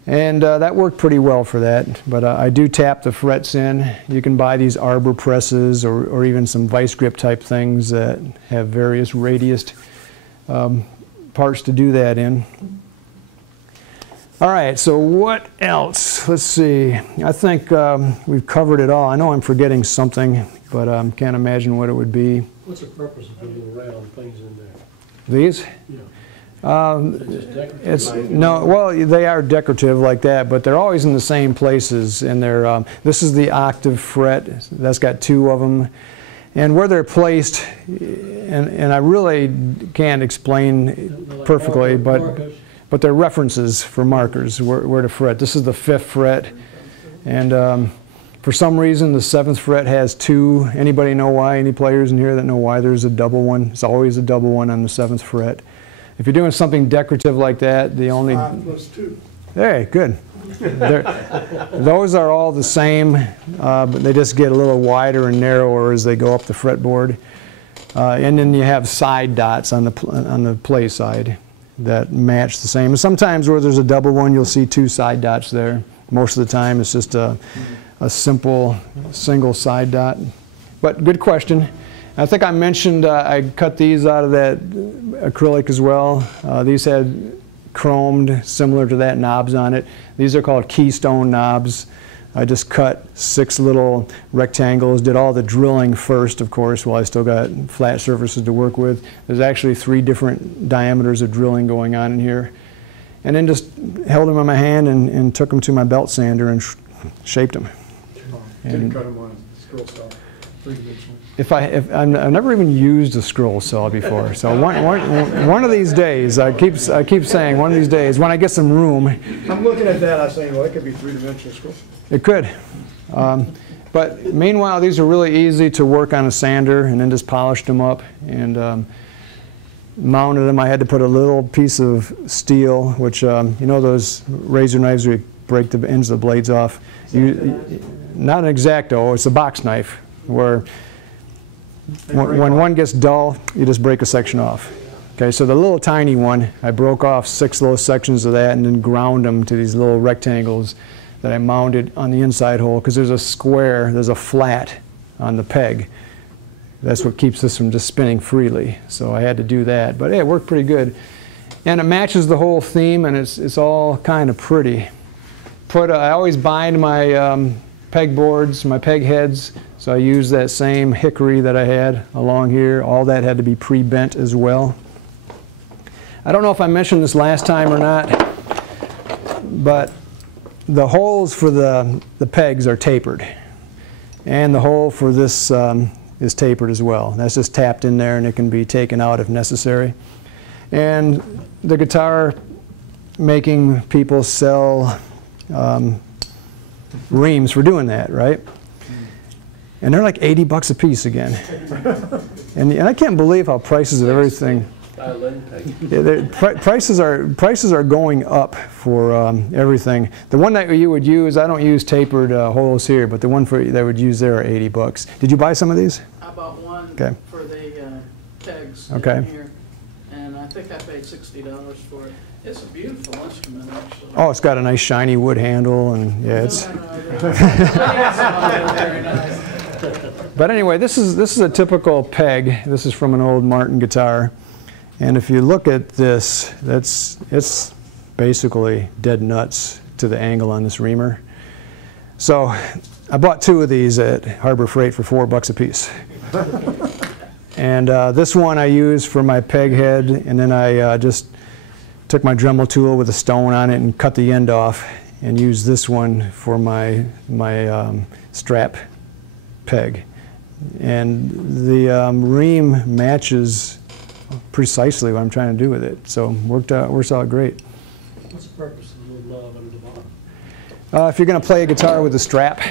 And that worked pretty well for that, but I do tap the frets in. You can buy these arbor presses, or even some vice grip type things that have various radius parts to do that in. All right, so what else? Let's see. I think we've covered it all. I know I'm forgetting something, but can't imagine what it would be. What's the purpose of putting round things in there? These? Yeah. No, well, they are decorative like that, but they're always in the same places. And they're this is the octave fret. That's got 2 of them, and where they're placed, and I really can't explain perfectly, but they're references for markers where to fret. This is the 5th fret, and for some reason the 7th fret has 2. Anybody know why? Any players in here that know why there's a double one? It's always a double one on the 7th fret. If you're doing something decorative like that, the only... 5 plus 2. Hey, good. Those are all the same, but they just get a little wider and narrower as they go up the fretboard. And then you have side dots on the play side that match the same. And sometimes where there's a double one, you'll see 2 side dots there. Most of the time it's just a simple single side dot. But good question. I think I mentioned I cut these out of that acrylic as well. These had chromed, similar to that, knobs on it. These are called keystone knobs. I just cut 6 little rectangles, did all the drilling first, of course, while I still got flat surfaces to work with. There's actually 3 different diameters of drilling going on in here. And then just held them in my hand and took them to my belt sander and shaped them. Didn't cut them on scroll saw. 3-dimensional. I've never even used a scroll saw before, so one of these days, I keep saying, one of these days, when I get some room. I'm looking at that, I'm saying, well, it could be 3-dimensional scroll. It could. But meanwhile, these are really easy to work on a sander, and then just polished them up and mounted them. I had to put a little piece of steel, which, you know those razor knives where you break the ends of the blades off? Not an X-Acto, it's a box knife, where when one gets dull, you just break a section off. Okay, so the little tiny one, I broke off 6 little sections of that and then ground them to these little rectangles that I mounted on the inside hole, because there's a square, there's a flat on the peg. That's what keeps this from just spinning freely. So I had to do that, but hey, it worked pretty good. And it matches the whole theme, and it's all kind of pretty. I always bind my peg boards, my peg heads, so I use that same hickory that I had along here. All that had to be pre-bent as well. I don't know if I mentioned this last time or not, but the holes for the pegs are tapered. And the hole for this is tapered as well. That's just tapped in there, and it can be taken out if necessary. And the guitar making people sell reams for doing that, right? And they're like 80 bucks a piece again. And I can't believe how prices of everything. Yeah, prices are going up for everything. The one that you would use, I don't use tapered holes here, but the one that would use there are 80 bucks. Did you buy some of these? I bought one for the kegs in here, and I think I paid $60 for it. It's a beautiful instrument, actually. Oh, it's got a nice shiny wood handle, and yeah, it's. But anyway, this is a typical peg. This is from an old Martin guitar. And if you look at this, it's basically dead nuts to the angle on this reamer. So I bought 2 of these at Harbor Freight for $4 a piece. And this one I used for my peg head, and then I just took my Dremel tool with a stone on it and cut the end off, and used this one for my strap peg. And the ream matches precisely what I'm trying to do with it. So works out great. What's the purpose of the little knob under the bottom? If you're going to play a guitar with a strap,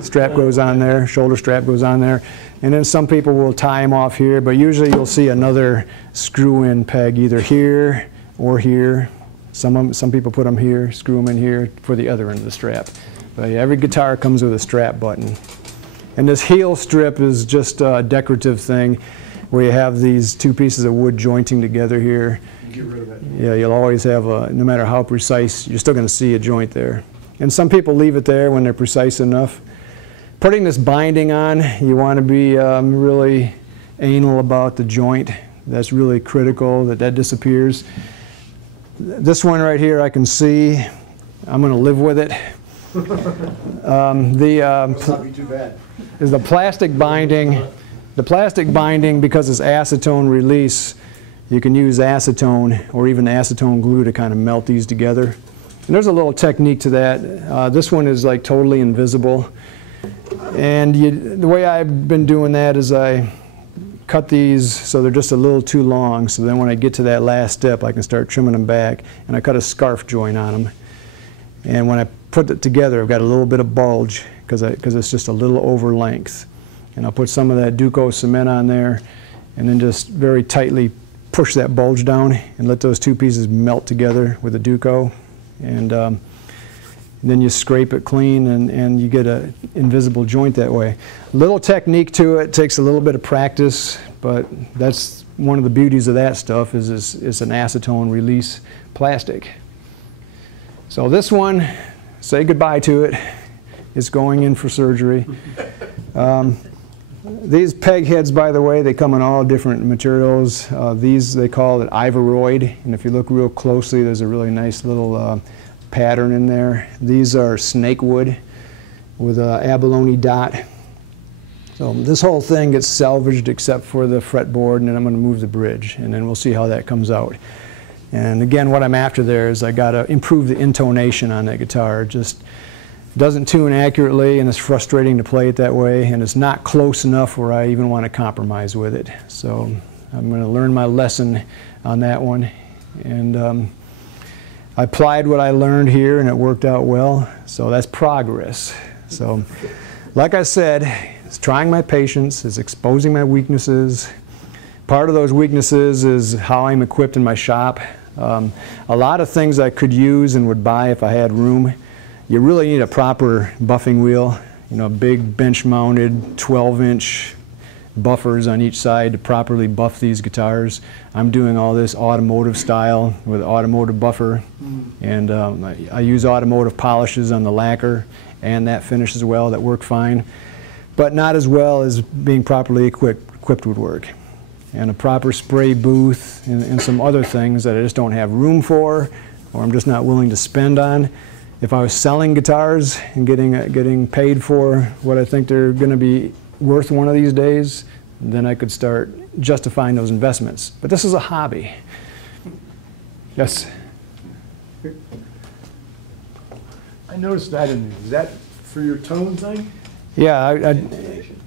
strap goes on there, shoulder strap goes on there, and then some people will tie them off here, but usually you'll see another screw-in peg either here or here. Some people put them here, screw them in here for the other end of the strap. But yeah, every guitar comes with a strap button. And this heel strip is just a decorative thing where you have these 2 pieces of wood jointing together here. Get rid of that. Yeah, you'll always have no matter how precise, you're still going to see a joint there. And some people leave it there when they're precise enough. Putting this binding on, you want to be really anal about the joint. That's really critical that disappears. This one right here I can see. I'm going to live with it. Must not be too bad. Is the plastic binding. The plastic binding, because it's acetone release, you can use acetone or even acetone glue to kind of melt these together. And there's a little technique to that. This one is like totally invisible. And the way I've been doing that is I cut these so they're just a little too long, so then when I get to that last step I can start trimming them back, and I cut a scarf joint on them. And when I put it together, I've got a little bit of bulge because it's just a little over length. And I'll put some of that Duco cement on there, and then just very tightly push that bulge down and let those 2 pieces melt together with the Duco. And then you scrape it clean, and you get an invisible joint that way. Little technique to it, takes a little bit of practice, but that's one of the beauties of that stuff is it's an acetone release plastic. So this one, say goodbye to it. It's going in for surgery. These peg heads, by the way, they come in all different materials. These, they call it Ivoroid, and if you look real closely, there's a really nice little pattern in there. These are snake wood with an abalone dot. So this whole thing gets salvaged except for the fretboard, and then I'm going to move the bridge, and then we'll see how that comes out. And again, what I'm after there is I got to improve the intonation on that guitar. It just doesn't tune accurately, and it's frustrating to play it that way, and it's not close enough where I even want to compromise with it. So I'm going to learn my lesson on that one. And I applied what I learned here, and it worked out well. So that's progress. So, like I said, it's trying my patience, it's exposing my weaknesses. Part of those weaknesses is how I'm equipped in my shop. A lot of things I could use and would buy if I had room. You really need a proper buffing wheel, you know, big bench-mounted 12-inch buffers on each side to properly buff these guitars. I'm doing all this automotive style with automotive buffer, and I use automotive polishes on the lacquer, and that finish as well, that work fine, but not as well as being properly equipped would work. And a proper spray booth and some other things that I just don't have room for, or I'm just not willing to spend on. If I was selling guitars and getting paid for what I think they're going to be worth one of these days, then I could start justifying those investments. But this is a hobby. Yes? I noticed that in there. Is that for your tone thing? Yeah, yep.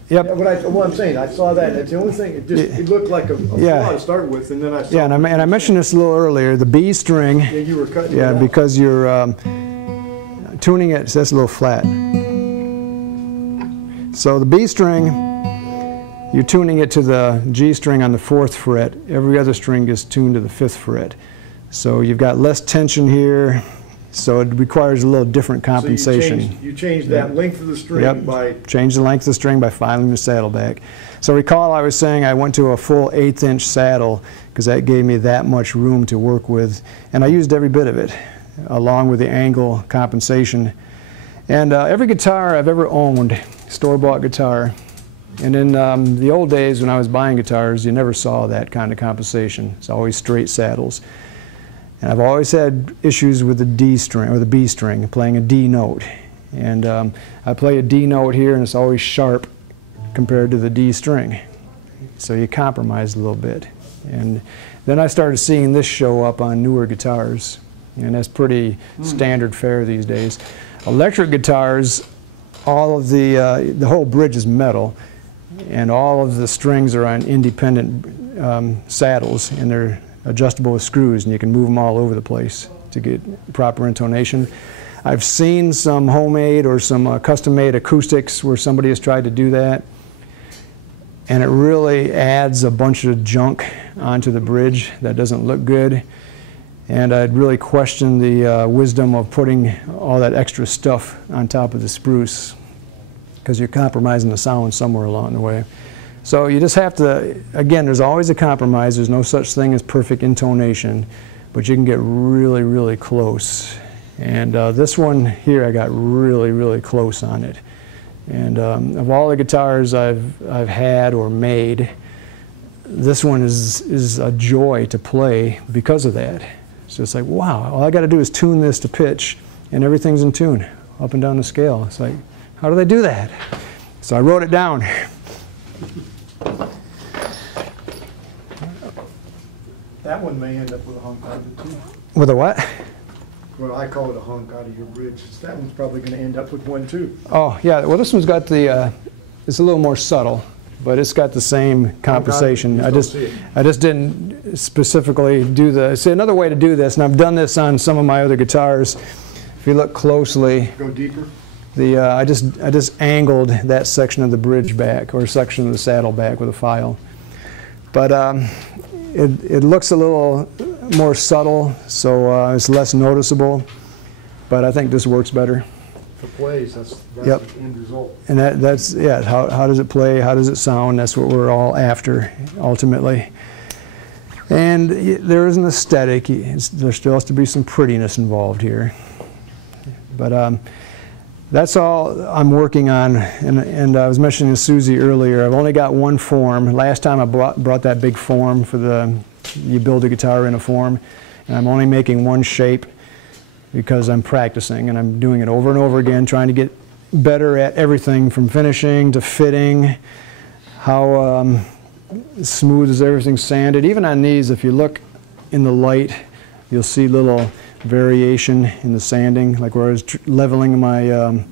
Yeah, what I'm saying, I saw that. That's the only thing. It looked like a flaw to start with, and then I saw. Yeah, and I mentioned this a little earlier. The B string. Yeah, you were cutting. Yeah, it out. because you're tuning it. So that's a little flat. So the B string, you're tuning it to the G string on the 4th fret. Every other string is tuned to the 5th fret. So you've got less tension here. So it requires a little different compensation. So you changed that length of the string by... Changed the length of the string by filing the saddle back. So recall I was saying I went to a full 1/8-inch saddle because that gave me that much room to work with. And I used every bit of it, along with the angle compensation. And every guitar I've ever owned, store-bought guitar, and in the old days when I was buying guitars, you never saw that kind of compensation. It's always straight saddles. And I've always had issues with the D string or the B string, playing a D note. And I play a D note here and it's always sharp compared to the D string. So you compromise a little bit. And then I started seeing this show up on newer guitars. And that's pretty standard fare these days. Electric guitars, all of the whole bridge is metal. And all of the strings are on independent saddles, and they're adjustable with screws, and you can move them all over the place to get proper intonation. I've seen some homemade or some custom-made acoustics where somebody has tried to do that, and it really adds a bunch of junk onto the bridge that doesn't look good. And I'd really question the wisdom of putting all that extra stuff on top of the spruce, because you're compromising the sound somewhere along the way. So you just have to, again, there's always a compromise. There's no such thing as perfect intonation, but you can get really, really close. And this one here, I got really, really close on it. And of all the guitars I've had or made, this one is a joy to play because of that. So it's like, wow, all I got to do is tune this to pitch, and everything's in tune, up and down the scale. It's like, how do they do that? So I wrote it down. That one may end up with a hunk out of it too. With a what? Well, I call it a hunk out of your bridge. That one's probably going to end up with one too. Oh, yeah. Well, this one's got the, it's a little more subtle, but it's got the same compensation. I just didn't specifically do the, see, another way to do this, and I've done this on some of my other guitars. If you look closely, go deeper. I just angled that section of the bridge back, or section of the saddle back with a file. But it looks a little more subtle, so it's less noticeable. But I think this works better. For plays, that's Yep. the end result. And that's, yeah, how does it play, how does it sound? That's what we're all after, ultimately. And there is an aesthetic. There still has to be some prettiness involved here. But that's all I'm working on. And I was mentioning to Susie earlier, I've only got one form. Last time I brought that big form for you build a guitar in a form. And I'm only making one shape because I'm practicing, and I'm doing it over and over again, trying to get better at everything from finishing to fitting, how smooth is everything sanded. Even on these, if you look in the light, you'll see little variation in the sanding, like where I was leveling my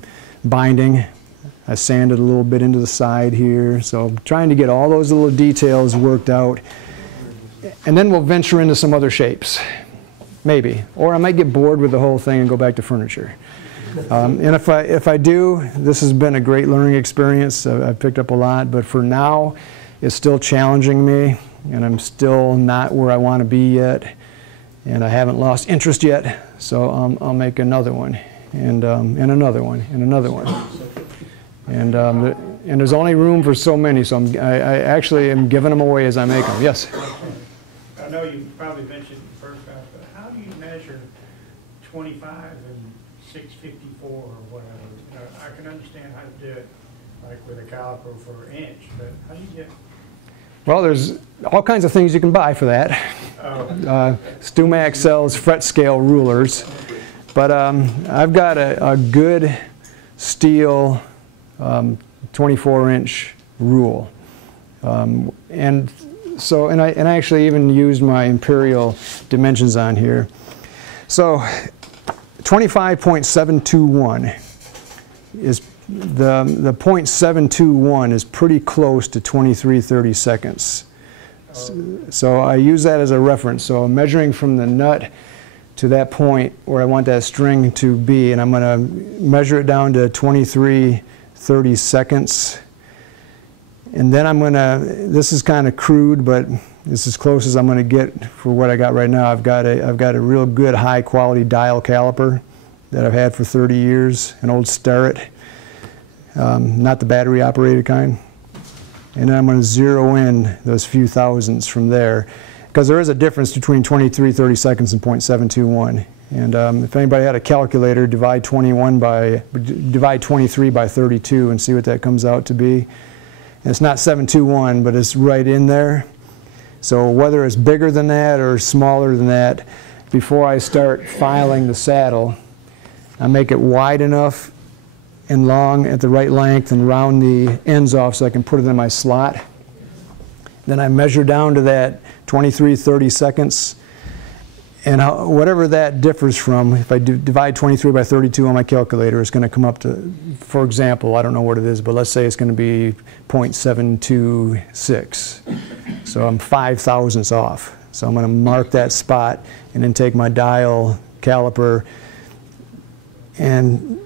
binding. I sanded a little bit into the side here, so I'm trying to get all those little details worked out. And then we'll venture into some other shapes. Maybe. Or I might get bored with the whole thing and go back to furniture. And if I do, this has been a great learning experience. I've picked up a lot, but for now, it's still challenging me, and I'm still not where I want to be yet, and I haven't lost interest yet. So I'll make another one, and another one, and another one, and there's only room for so many. So I actually am giving them away as I make them. Yes. I know you probably mentioned it first time, but how do you measure 25 and 654 or whatever? You know, I can understand how to do it, like with a caliper for an inch, but how do you get? Well, there's all kinds of things you can buy for that. StuMax sells fret scale rulers, but I've got a good steel 24-inch rule, and I actually even used my imperial dimensions on here. So 25.721 is the .721 is pretty close to 23/32. So I use that as a reference. So I'm measuring from the nut to that point where I want that string to be, and I'm going to measure it down to 23/32. And then I'm going to, this is kind of crude, but it's as close as I'm going to get for what I got right now. I've got a real good high quality dial caliper that I've had for 30 years, an old Starrett, not the battery operated kind. And then I'm going to zero in those few thousandths from there, because there is a difference between 23/32 and .721. And if anybody had a calculator, divide 23 by 32 and see what that comes out to be. And it's not 721, but it's right in there. So whether it's bigger than that or smaller than that, before I start filing the saddle, I make it wide enough and long at the right length and round the ends off so I can put it in my slot. Then I measure down to that 23/32, and whatever that differs from, if I divide 23 by 32 on my calculator, it's going to come up to, for example, I don't know what it is, but let's say it's going to be .726. So I'm 5 thousandths off. So I'm going to mark that spot and then take my dial caliper and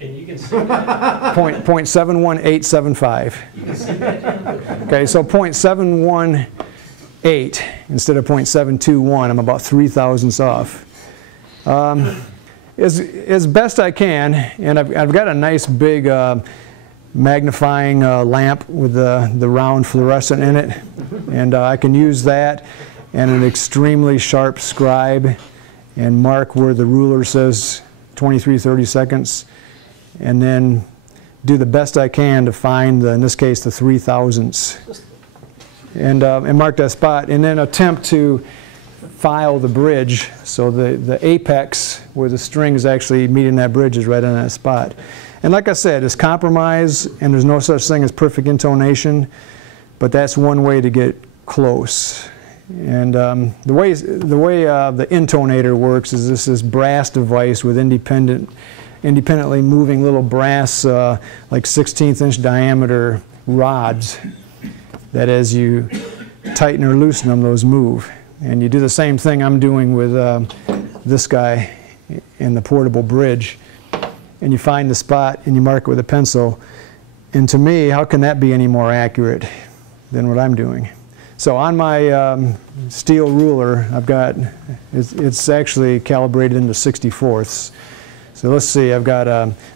you can see that. .71875. Okay, so .718 instead of .721. I'm about 3 thousandths off. As best I can, and I've got a nice big magnifying lamp with the round fluorescent in it, and I can use that and an extremely sharp scribe and mark where the ruler says 23/32, and then do the best I can to find, in this case, the 3 thousandths, and mark that spot, and then attempt to file the bridge so the apex where the string is actually meeting that bridge is right on that spot. And like I said, it's compromise, and there's no such thing as perfect intonation, but that's one way to get close. And the way the intonator works is this brass device with independently moving little brass, like 16th-inch diameter rods, that as you tighten or loosen them, those move. And you do the same thing I'm doing with this guy in the portable bridge. And you find the spot and you mark it with a pencil. And to me, how can that be any more accurate than what I'm doing? So on my steel ruler, I've got, it's actually calibrated into 64ths. So let's see, I've got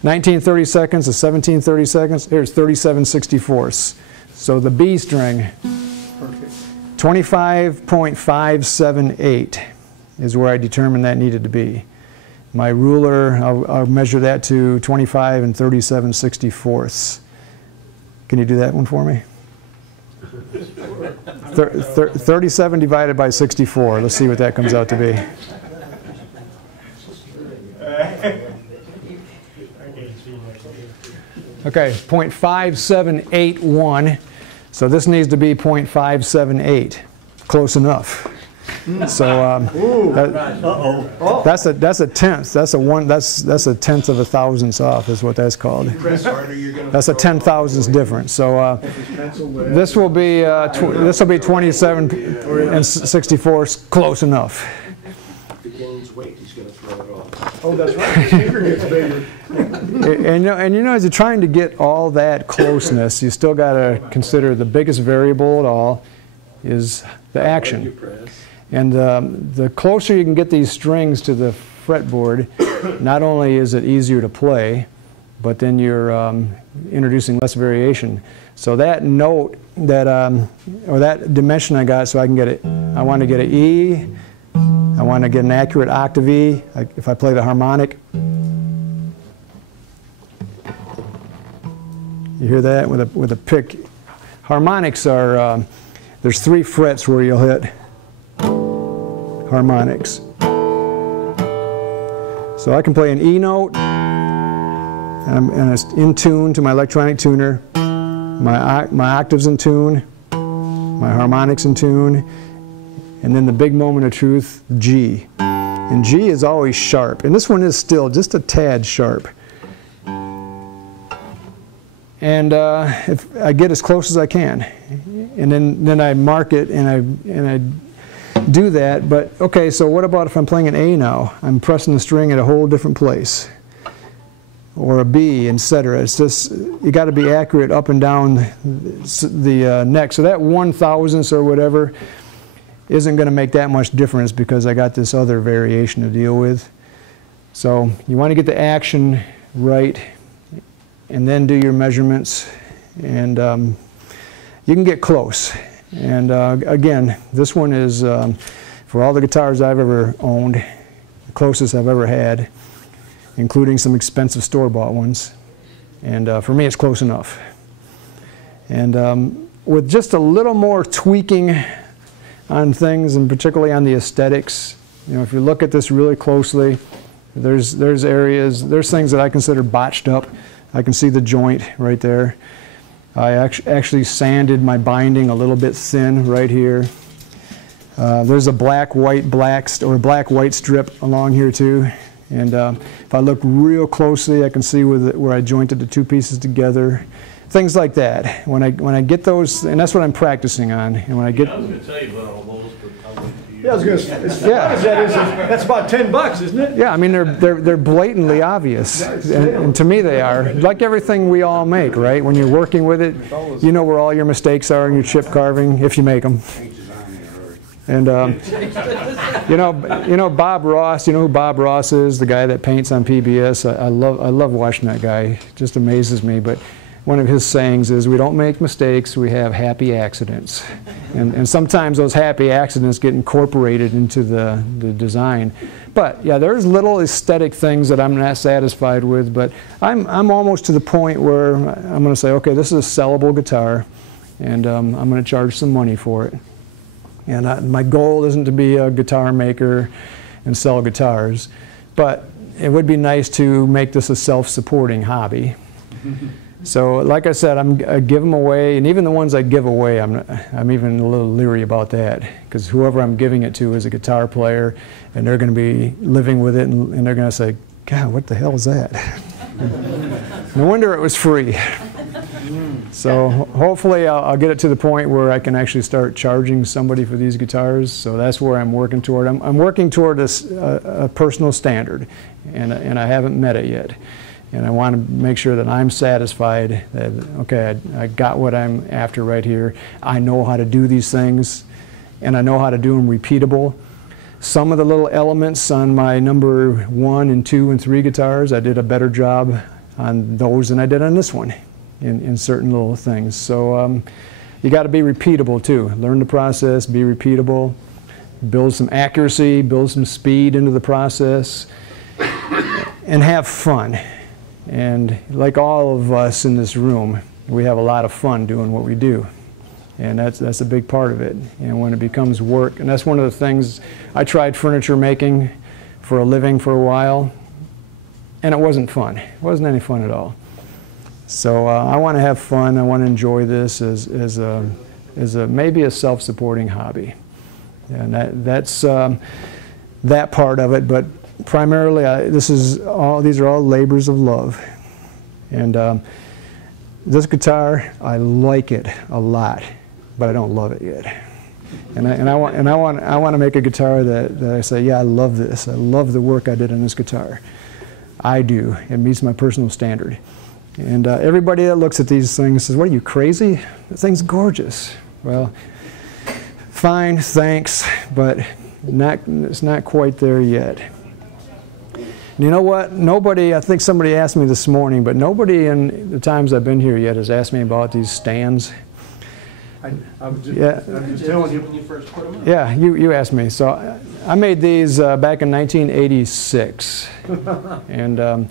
19/32, a 17/32, here's 37/64. So the B string, 25.578 is where I determined that needed to be. My ruler, I'll measure that to 25 and 37/64. Can you do that one for me? 37 divided by 64. Let's see what that comes out to be. Okay, 0.5781. So this needs to be 0.578. Close enough. So that's a tenth. That's a tenth of a thousandths off is what that's called. That's a 10 thousandths difference. So this will be 27 and 64. Close enough. If it gains weight, he's going to throw it off. Oh, that's right. The speaker gets bigger. And you know, as you're trying to get all that closeness, you still got to consider the biggest variable at all is the action. And the closer you can get these strings to the fretboard, not only is it easier to play, but then you're introducing less variation. So that note that, or that dimension I got, so I can get it, I want to get an E, I want to get an accurate octave E, if I play the harmonic. You hear that with a pick? Harmonics are, there's 3 frets where you'll hit harmonics. So I can play an E note, and it's in tune to my electronic tuner. My octave's in tune, my harmonic's in tune, and then the big moment of truth, G. And G is always sharp, and this one is still just a tad sharp. And if I get as close as I can, and then I mark it and I do that. But okay, so what about if I'm playing an A now? I'm pressing the string at a whole different place, or a B, etc. It's just, you got to be accurate up and down the neck. So that 1/1000th or whatever isn't going to make that much difference because I got this other variation to deal with. So you want to get the action right, and then do your measurements, and you can get close. And again, this one is, for all the guitars I've ever owned, the closest I've ever had, including some expensive store-bought ones. And for me, it's close enough. And with just a little more tweaking on things, and particularly on the aesthetics, you know, if you look at this really closely, there's areas, there's things that I consider botched up. I can see the joint right there. I actually sanded my binding a little bit thin right here. There's a black-white strip along here too. And if I look real closely, I can see where I jointed the 2 pieces together. Things like that. When I get those, and that's what I'm practicing on. And when I get, I was going to tell you about all those, but I'll wait till you. Yeah, I was going to say, that's about $10, isn't it? yeah, I mean, they're blatantly obvious. And to me they are. Like everything we all make, right? When you're working with it, you know where all your mistakes are in your chip carving, if you make them. And you know Bob Ross. You know who Bob Ross is? The guy that paints on PBS. I love watching that guy. It just amazes me. But one of his sayings is, "We don't make mistakes. We have happy accidents." And sometimes those happy accidents get incorporated into the design. But yeah, there's little aesthetic things that I'm not satisfied with. But I'm almost to the point where I'm going to say, okay, this is a sellable guitar, and I'm going to charge some money for it. And my goal isn't to be a guitar maker and sell guitars, but it would be nice to make this a self-supporting hobby. So like I said, I give them away, and even the ones I give away, I'm even a little leery about that, because whoever I'm giving it to is a guitar player, and they're going to be living with it, and they're going to say, God, what the hell is that? No wonder it was free. So hopefully I'll get it to the point where I can actually start charging somebody for these guitars. So that's where I'm working toward. I'm working toward a personal standard, and I haven't met it yet. And I want to make sure that I'm satisfied that, okay, I got what I'm after right here. I know how to do these things, and I know how to do them repeatable. Some of the little elements on my number 1 and 2 and 3 guitars, I did a better job on those than I did on this one in certain little things. So you got to be repeatable too. Learn the process, be repeatable, build some accuracy, build some speed into the process, and have fun. And like all of us in this room, we have a lot of fun doing what we do. And that's a big part of it. And when it becomes work, and that's one of the things, I tried furniture making for a living for a while, and it wasn't fun. It wasn't any fun at all. So I want to have fun. I want to enjoy this as maybe a self-supporting hobby. And that's that part of it. But primarily, these are all labors of love. And this guitar, I like it a lot, but I don't love it yet. And I want to make a guitar that I say, yeah, I love this. I love the work I did on this guitar. I do. It meets my personal standard. And everybody that looks at these things says, what are you, crazy? The thing's gorgeous. Well, fine, thanks, but it's not quite there yet. And you know what? Nobody, I think somebody asked me this morning, but nobody in the times I've been here yet has asked me about these stands. I was just telling you when you first put them up. Yeah, you asked me. So I made these back in 1986. And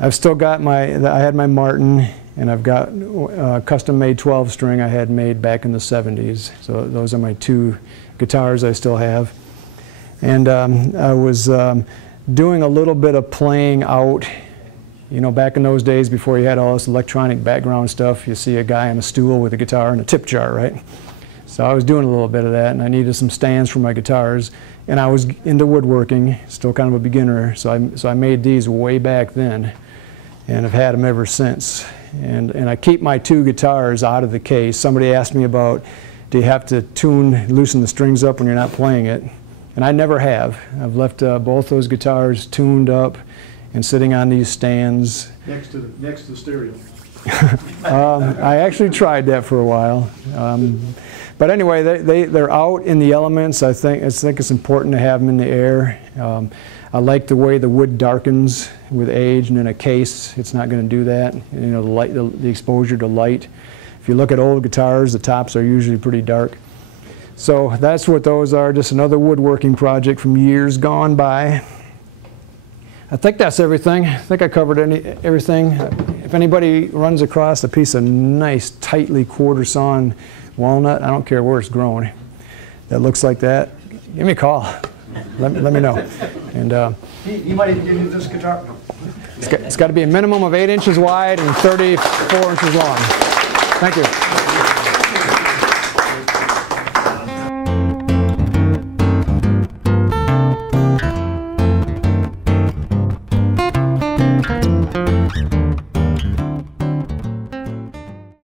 I've still got I had my Martin, and I've got a custom-made 12-string I had made back in the 70s. So those are my two guitars I still have. And I was doing a little bit of playing out. You know, back in those days before you had all this electronic background stuff, you see a guy on a stool with a guitar and a tip jar, right? So I was doing a little bit of that, and I needed some stands for my guitars. And I was into woodworking, still kind of a beginner, so I made these way back then, and I've had them ever since. And I keep my two guitars out of the case. Somebody asked me about, do you have to loosen the strings up when you're not playing it? And I never have. I've left both those guitars tuned up and sitting on these stands. Next to the stereo. I actually tried that for a while. But anyway, they're out in the elements. I think it's important to have them in the air. I like the way the wood darkens with age, and in a case, it's not going to do that. You know, the exposure to light. If you look at old guitars, the tops are usually pretty dark. So that's what those are, just another woodworking project from years gone by. I think that's everything. I think I covered everything. If anybody runs across a piece of nice, tightly quarter-sawn walnut, I don't care where it's grown, that looks like that, give me a call. Let me know. And he might even give you this guitar. It's got to be a minimum of 8 inches wide and 34 inches long. Thank you.